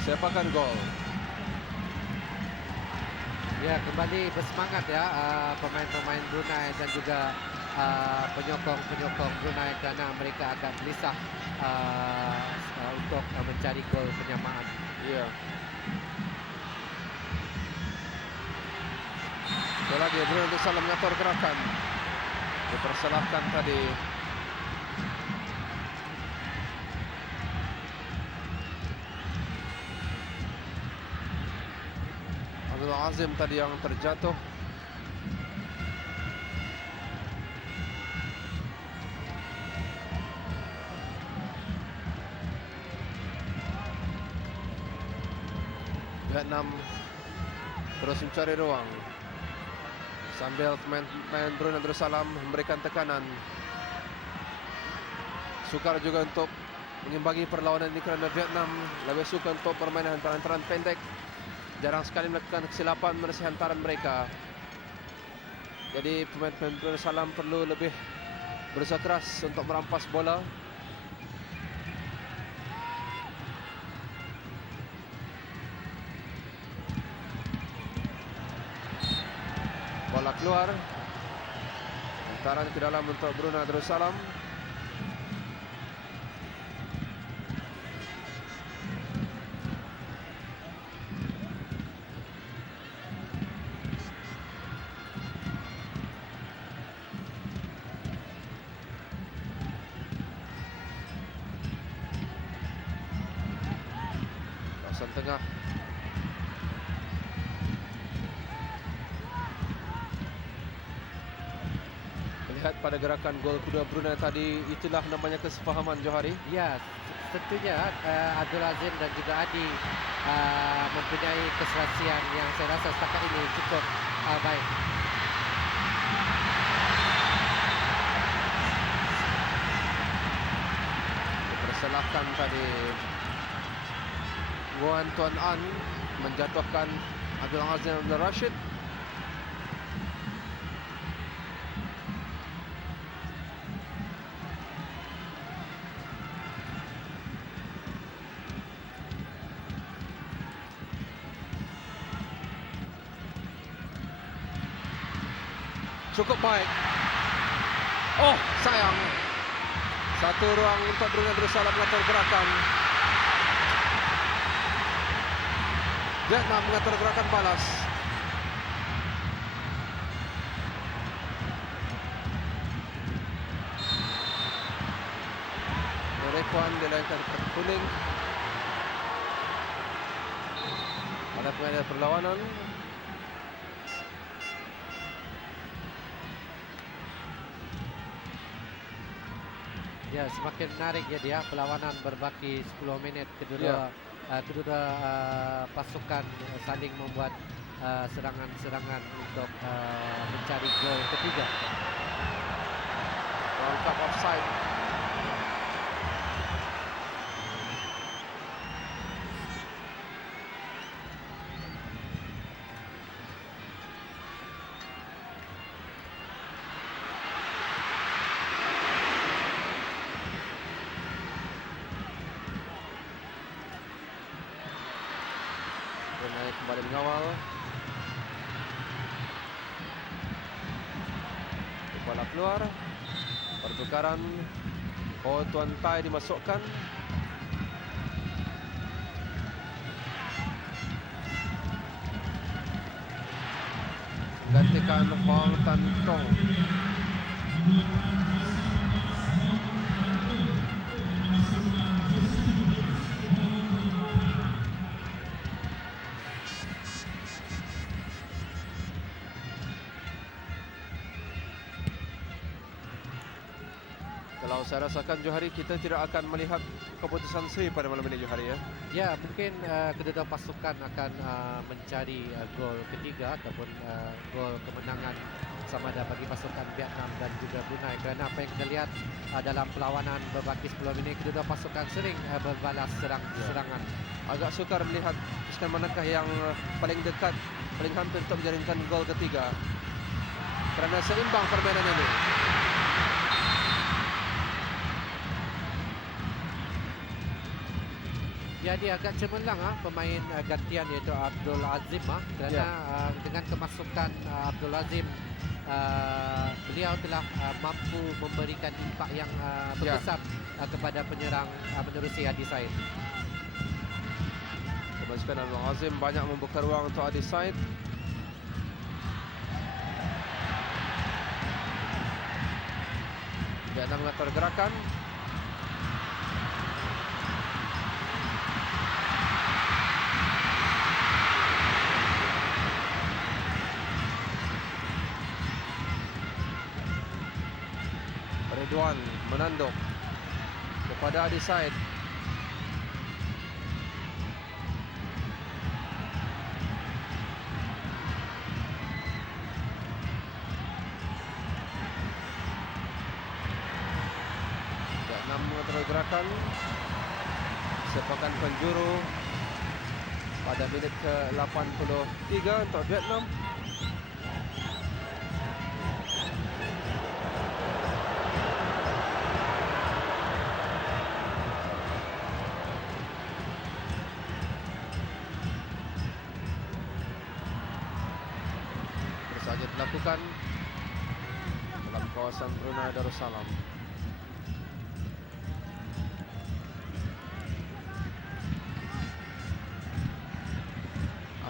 Sepakan gol. Ya, kembali bersemangat ya pemain-pemain Brunei dan juga penyokong-penyokong Brunei kerana mereka akan gelisah untuk mencari gol penyamaan. Ya. Sekali lagi Brunei Darussalam mengatur gerakan. Dipersalahkan tadi. Abdul Azim tadi yang terjatuh. Vietnam terus mencari ruang sambil pemain Brunei Darussalam memberikan tekanan. Sukar juga untuk mengimbangi perlawanan ini kerana Vietnam lebih suka untuk permainan hantaran pendek. Jarang sekali melakukan kesilapan menyelesaikan hantaran mereka. Jadi pemain-pemain Brunei Darussalam perlu lebih berusaha keras untuk merampas bola. Bola keluar. Hantaran ke dalam untuk Brunei Darussalam. Kawasan tengah. Lihat pada gerakan gol kedua Brunei tadi, itulah namanya kesepahaman, Johari. Ya, tentunya Abdul Azim dan juga Adi mempunyai keserasian yang saya rasa setakat ini cukup baik. Dipersalahkan tadi. Wan Tuan An menjatuhkan Abdul Azim Abdul Rashid. Cukup baik. Oh, sayang. Satu ruang untuk Brunei Darussalam mengatur gerakan. Vietnam mengatur gerakan balas. Merekuan dilakukan kartu kuning. Ada pemain perlawanan. Ya, semakin menarik ya dia perlawanan berbaki 10 minit. Kedua pasukan saling membuat serangan-serangan untuk mencari gol ketiga. World Cup offside. Brunei kembali mengawal. Bola keluar. Pertukaran. Oh, Tuan Tai dimasukkan. Menggantikan Huang Tan Tong. Kalau saya rasakan, Johari, kita tidak akan melihat keputusan seri pada malam ini, Johari, ya. Ya, mungkin kedua pasukan akan mencari gol ketiga ataupun gol kemenangan sama ada bagi pasukan Vietnam dan juga Brunei, kerana apa yang kita lihat dalam perlawanan berbaki sebelum ini, kedua pasukan sering berbalas serangan. Agak sukar melihat pasukan manakah yang paling dekat, paling hampir untuk menjaringkan gol ketiga. Kerana seimbang permainan ini. Ya, dia agak cemerlang pemain gantian iaitu Abdul Azim kerana dengan kemasukan Abdul Azim, beliau telah mampu memberikan impak yang berbesar kepada penyerang menerusi Adi Said. Kemasukan Abdul Azim banyak membuka ruang untuk Adi Said. Vietnam mengatur gerakan. Ridwan menanduk kepada Adi Said. Vietnam mengatur gerakan. Sepakan penjuru pada minit ke-83 untuk Vietnam. Saja dilakukan dalam kawasan Brunei Darussalam.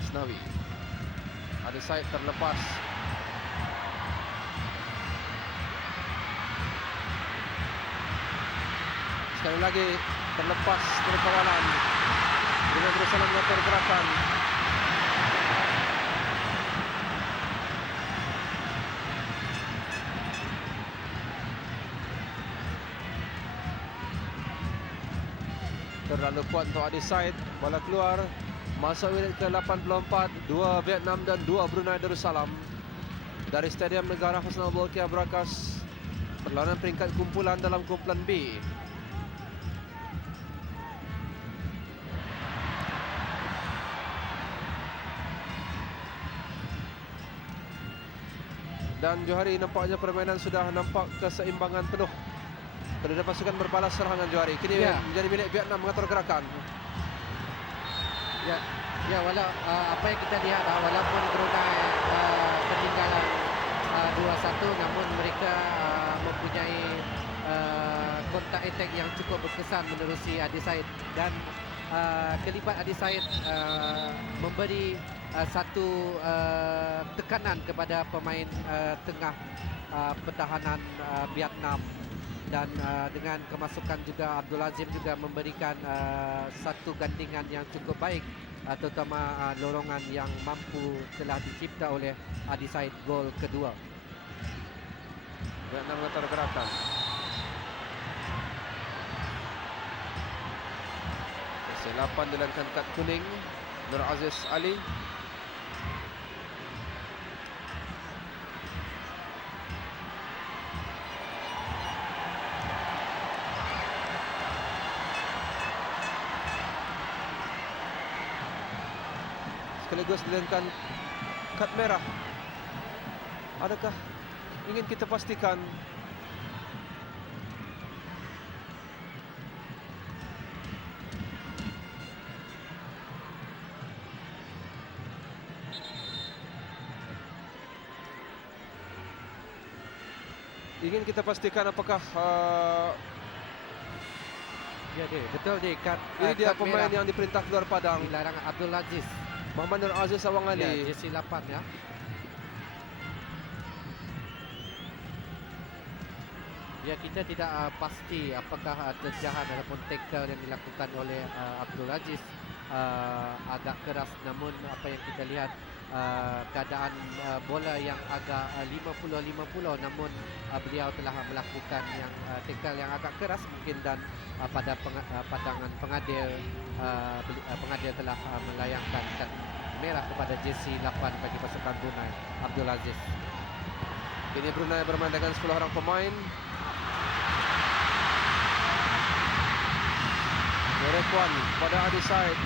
Asnawi, Adi Said terlepas. Sekali lagi terlepas dari kawalan. Brunei Darussalam mengatur gerakan. Terlalu kuat untuk Adi Said. Bola keluar. Masuk minit ke-84. 2 Vietnam dan 2 Brunei Darussalam. Dari Stadium Negara Hassanal Bolkiah Brakas. Perlawanan peringkat kumpulan dalam kumpulan B. Dan Johari, nampaknya permainan sudah nampak keseimbangan penuh. Kedua pasukan berbalas serangan Johari. Kini menjadi milik Vietnam mengatur gerakan. Ya, walau apa yang kita lihat, walaupun Brunei ketinggalan 2-1, namun mereka mempunyai kontak attack yang cukup berkesan menerusi Adi Said, dan kelibat Adi Said memberi satu tekanan kepada pemain tengah pertahanan Vietnam. Dan dengan kemasukan juga Abdul Azim juga memberikan satu gandingan yang cukup baik, terutama lorongan yang mampu telah dicipta oleh Adi Said gol kedua. Vietnam mengatur gerakan. Kesilapan dilakukan kad kuning Nur Aziz Ali. Sekaligus dilakukan kad merah. Adakah ingin kita pastikan apakah Ya, betul kad ini dia kad pemain merah yang diperintah keluar padang. dilarang Abdul Aziz. Muhammad Nur Aziz Awang Ya, Ali. jersey 8 ya. Ya, kita tidak pasti apakah terjahan ataupun tackle yang dilakukan oleh Abdul Aziz agak keras, namun apa yang kita lihat keadaan bola yang agak 50-50, namun beliau telah melakukan yang tackle yang agak keras mungkin, dan pada pandangan pengadil pengadil telah melayangkan kad merah kepada jersey 8 bagi pasukan Brunei, Abdul Aziz. Kini Brunei bermain dengan 10 orang pemain. Merekuan pada Adi Said.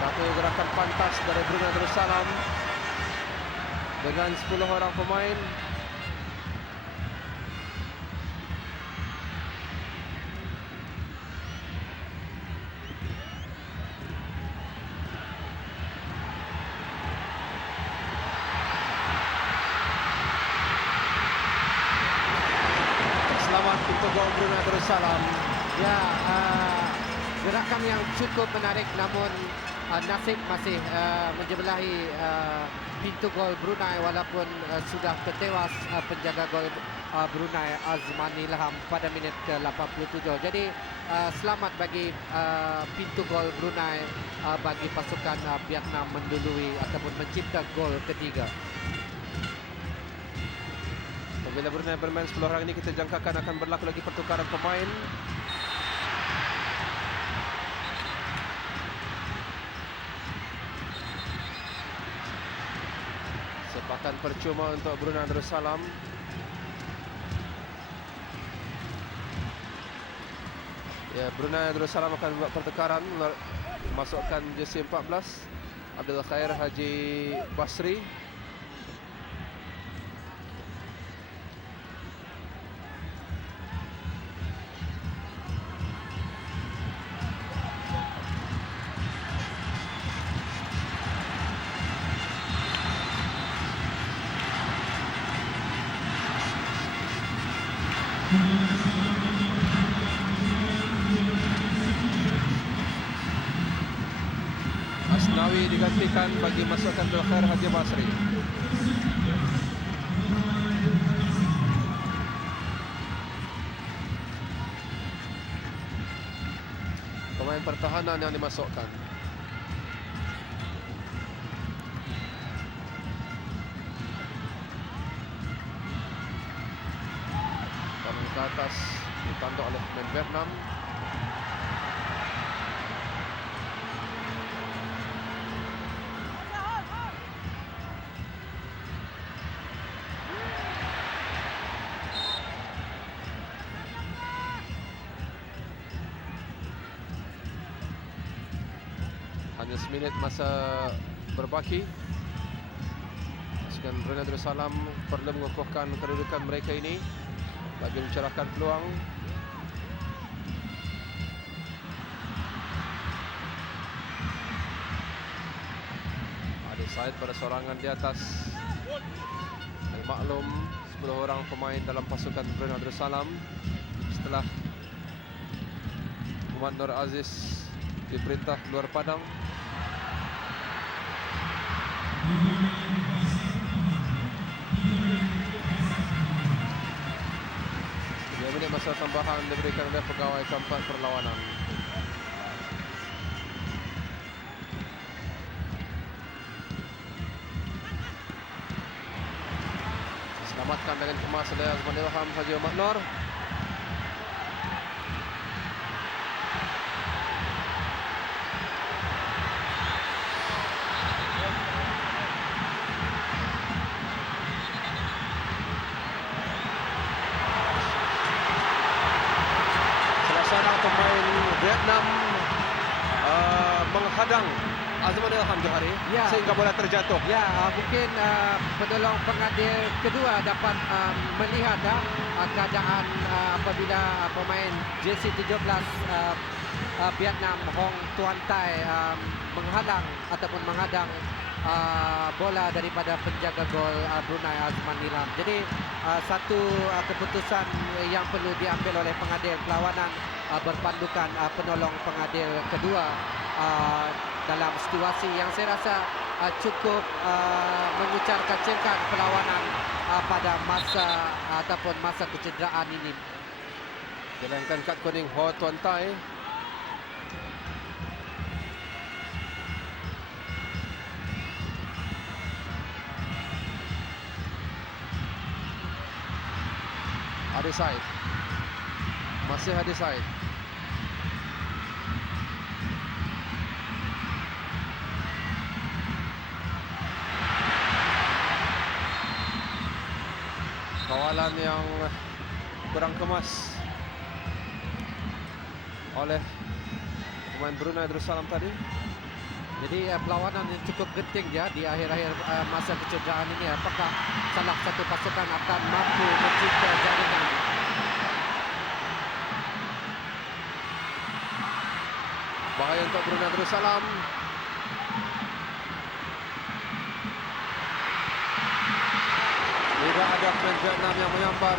Satu gerakan pantas dari Brunei Darussalam dengan 10 orang pemain. Selamat pintu gol Brunei Darussalam. Ya, gerakan yang cukup menarik, namun nasib masih menjebelahi pintu gol Brunei walaupun sudah tertewas penjaga gol Brunei Azman Ilham pada minit ke-87. Jadi selamat bagi pintu gol Brunei bagi pasukan Vietnam mendului ataupun mencipta gol ketiga. Bila Brunei bermain 10 orang ini, kita jangkakan akan berlaku lagi pertukaran pemain. Sepakan percuma untuk Brunei Darussalam. Ya, Brunei Darussalam akan buat pertukaran, masukkan jersey 14 Abdul Khair Haji Basri. Asnawi digantikan bagi masukkan Abdul Khair Haji Basri. Pemain pertahanan yang dimasukkan. Tangan ke atas ditanduk oleh pemain Vietnam. Hanya seminit masa berbaki. Pasukan Brunei Darussalam perlu mengukuhkan kedudukan mereka ini bagi mencerahkan peluang. Adi Said bersorangan di atas. Maklum 10 orang pemain dalam pasukan Brunei Darussalam setelah Muhammad Nur Aziz diperintah keluar padang. Ini masa tambahan diberikan oleh pegawai keempat perlawanan. Diselamatkan dengan kemas oleh Azman Ilham Haji Ahmad Nur. Pemain Vietnam menghadang Azman Ilham Johari sehingga bola terjatuh. Ya, mungkin penolong pengadil kedua dapat melihat keadaan apabila pemain jersey 17 Vietnam Hong Tuan Tai menghalang ataupun menghadang bola daripada penjaga gol Brunei Azman Ilham. Jadi satu keputusan yang perlu diambil oleh pengadil perlawanan berpandukan penolong pengadil kedua dalam situasi yang saya rasa cukup mengucar-kacirkan perlawanan pada masa ataupun masa kecederaan ini. Jalankan kad kuning Ho Tuan Tai. Adi Said. Masih Adi Said. soalan yang kurang kemas oleh pemain Brunei Darussalam tadi. Jadi perlawanan yang cukup genting ya di akhir-akhir masa kecederaan ini. Apakah salah satu pasukan akan mampu mencipta jaringan? Bahaya untuk Brunei Darussalam. Tidak ada pemain Vietnam yang menyambar.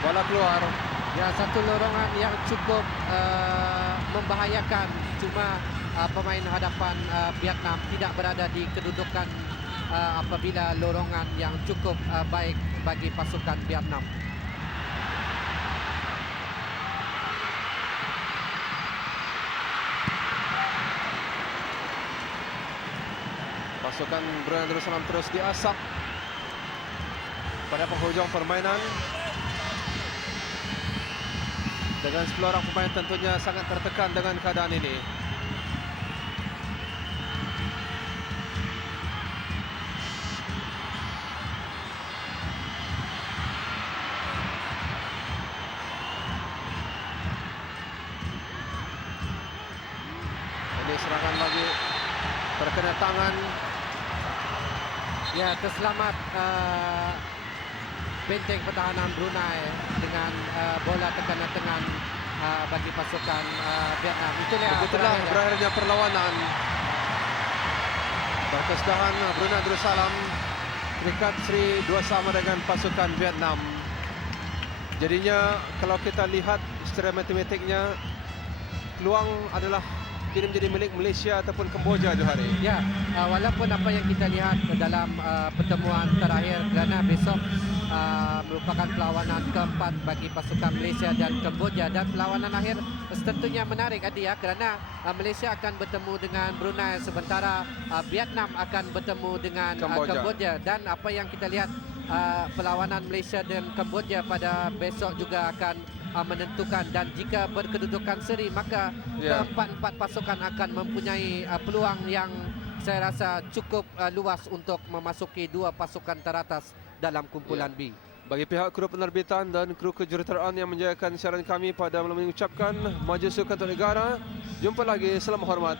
Bola keluar. Ya, satu lorongan yang cukup membahayakan. Cuma pemain hadapan Vietnam tidak berada di kedudukan apabila lorongan yang cukup baik bagi pasukan Vietnam. Pasukan Brunei Darussalam terus diasap pada penghujung permainan. Dengan 10 orang pemain tentunya sangat tertekan dengan keadaan ini. Ini serangan lagi terkena tangan. Ya, terselamat benteng pertahanan Brunei dengan bola tekanan tangan bagi pasukan Vietnam. Itulah Begitulah berakhirnya perlawanan. Berkesudahan Brunei Darussalam peringkat seri 2 sama dengan pasukan Vietnam. Jadinya kalau kita lihat secara matematiknya, peluang adalah kini menjadi milik Malaysia ataupun Kemboja Johari. Ya, walaupun apa yang kita lihat dalam pertemuan terakhir, kerana besok merupakan perlawanan keempat bagi pasukan Malaysia dan Kemboja, dan perlawanan akhir tentunya menarik Adi ya, kerana Malaysia akan bertemu dengan Brunei sementara Vietnam akan bertemu dengan Kemboja. Dan apa yang kita lihat perlawanan Malaysia dan Kemboja pada besok juga akan menentukan, dan jika berkedudukan seri maka keempat-empat pasukan akan mempunyai peluang yang saya rasa cukup luas untuk memasuki 2 pasukan teratas dalam kumpulan B. Bagi pihak kru penerbitan dan kru kejuruteraan yang menjayakan siaran kami pada malam ini, ucapkan maju sukan untuk negara. Jumpa lagi, salam hormat.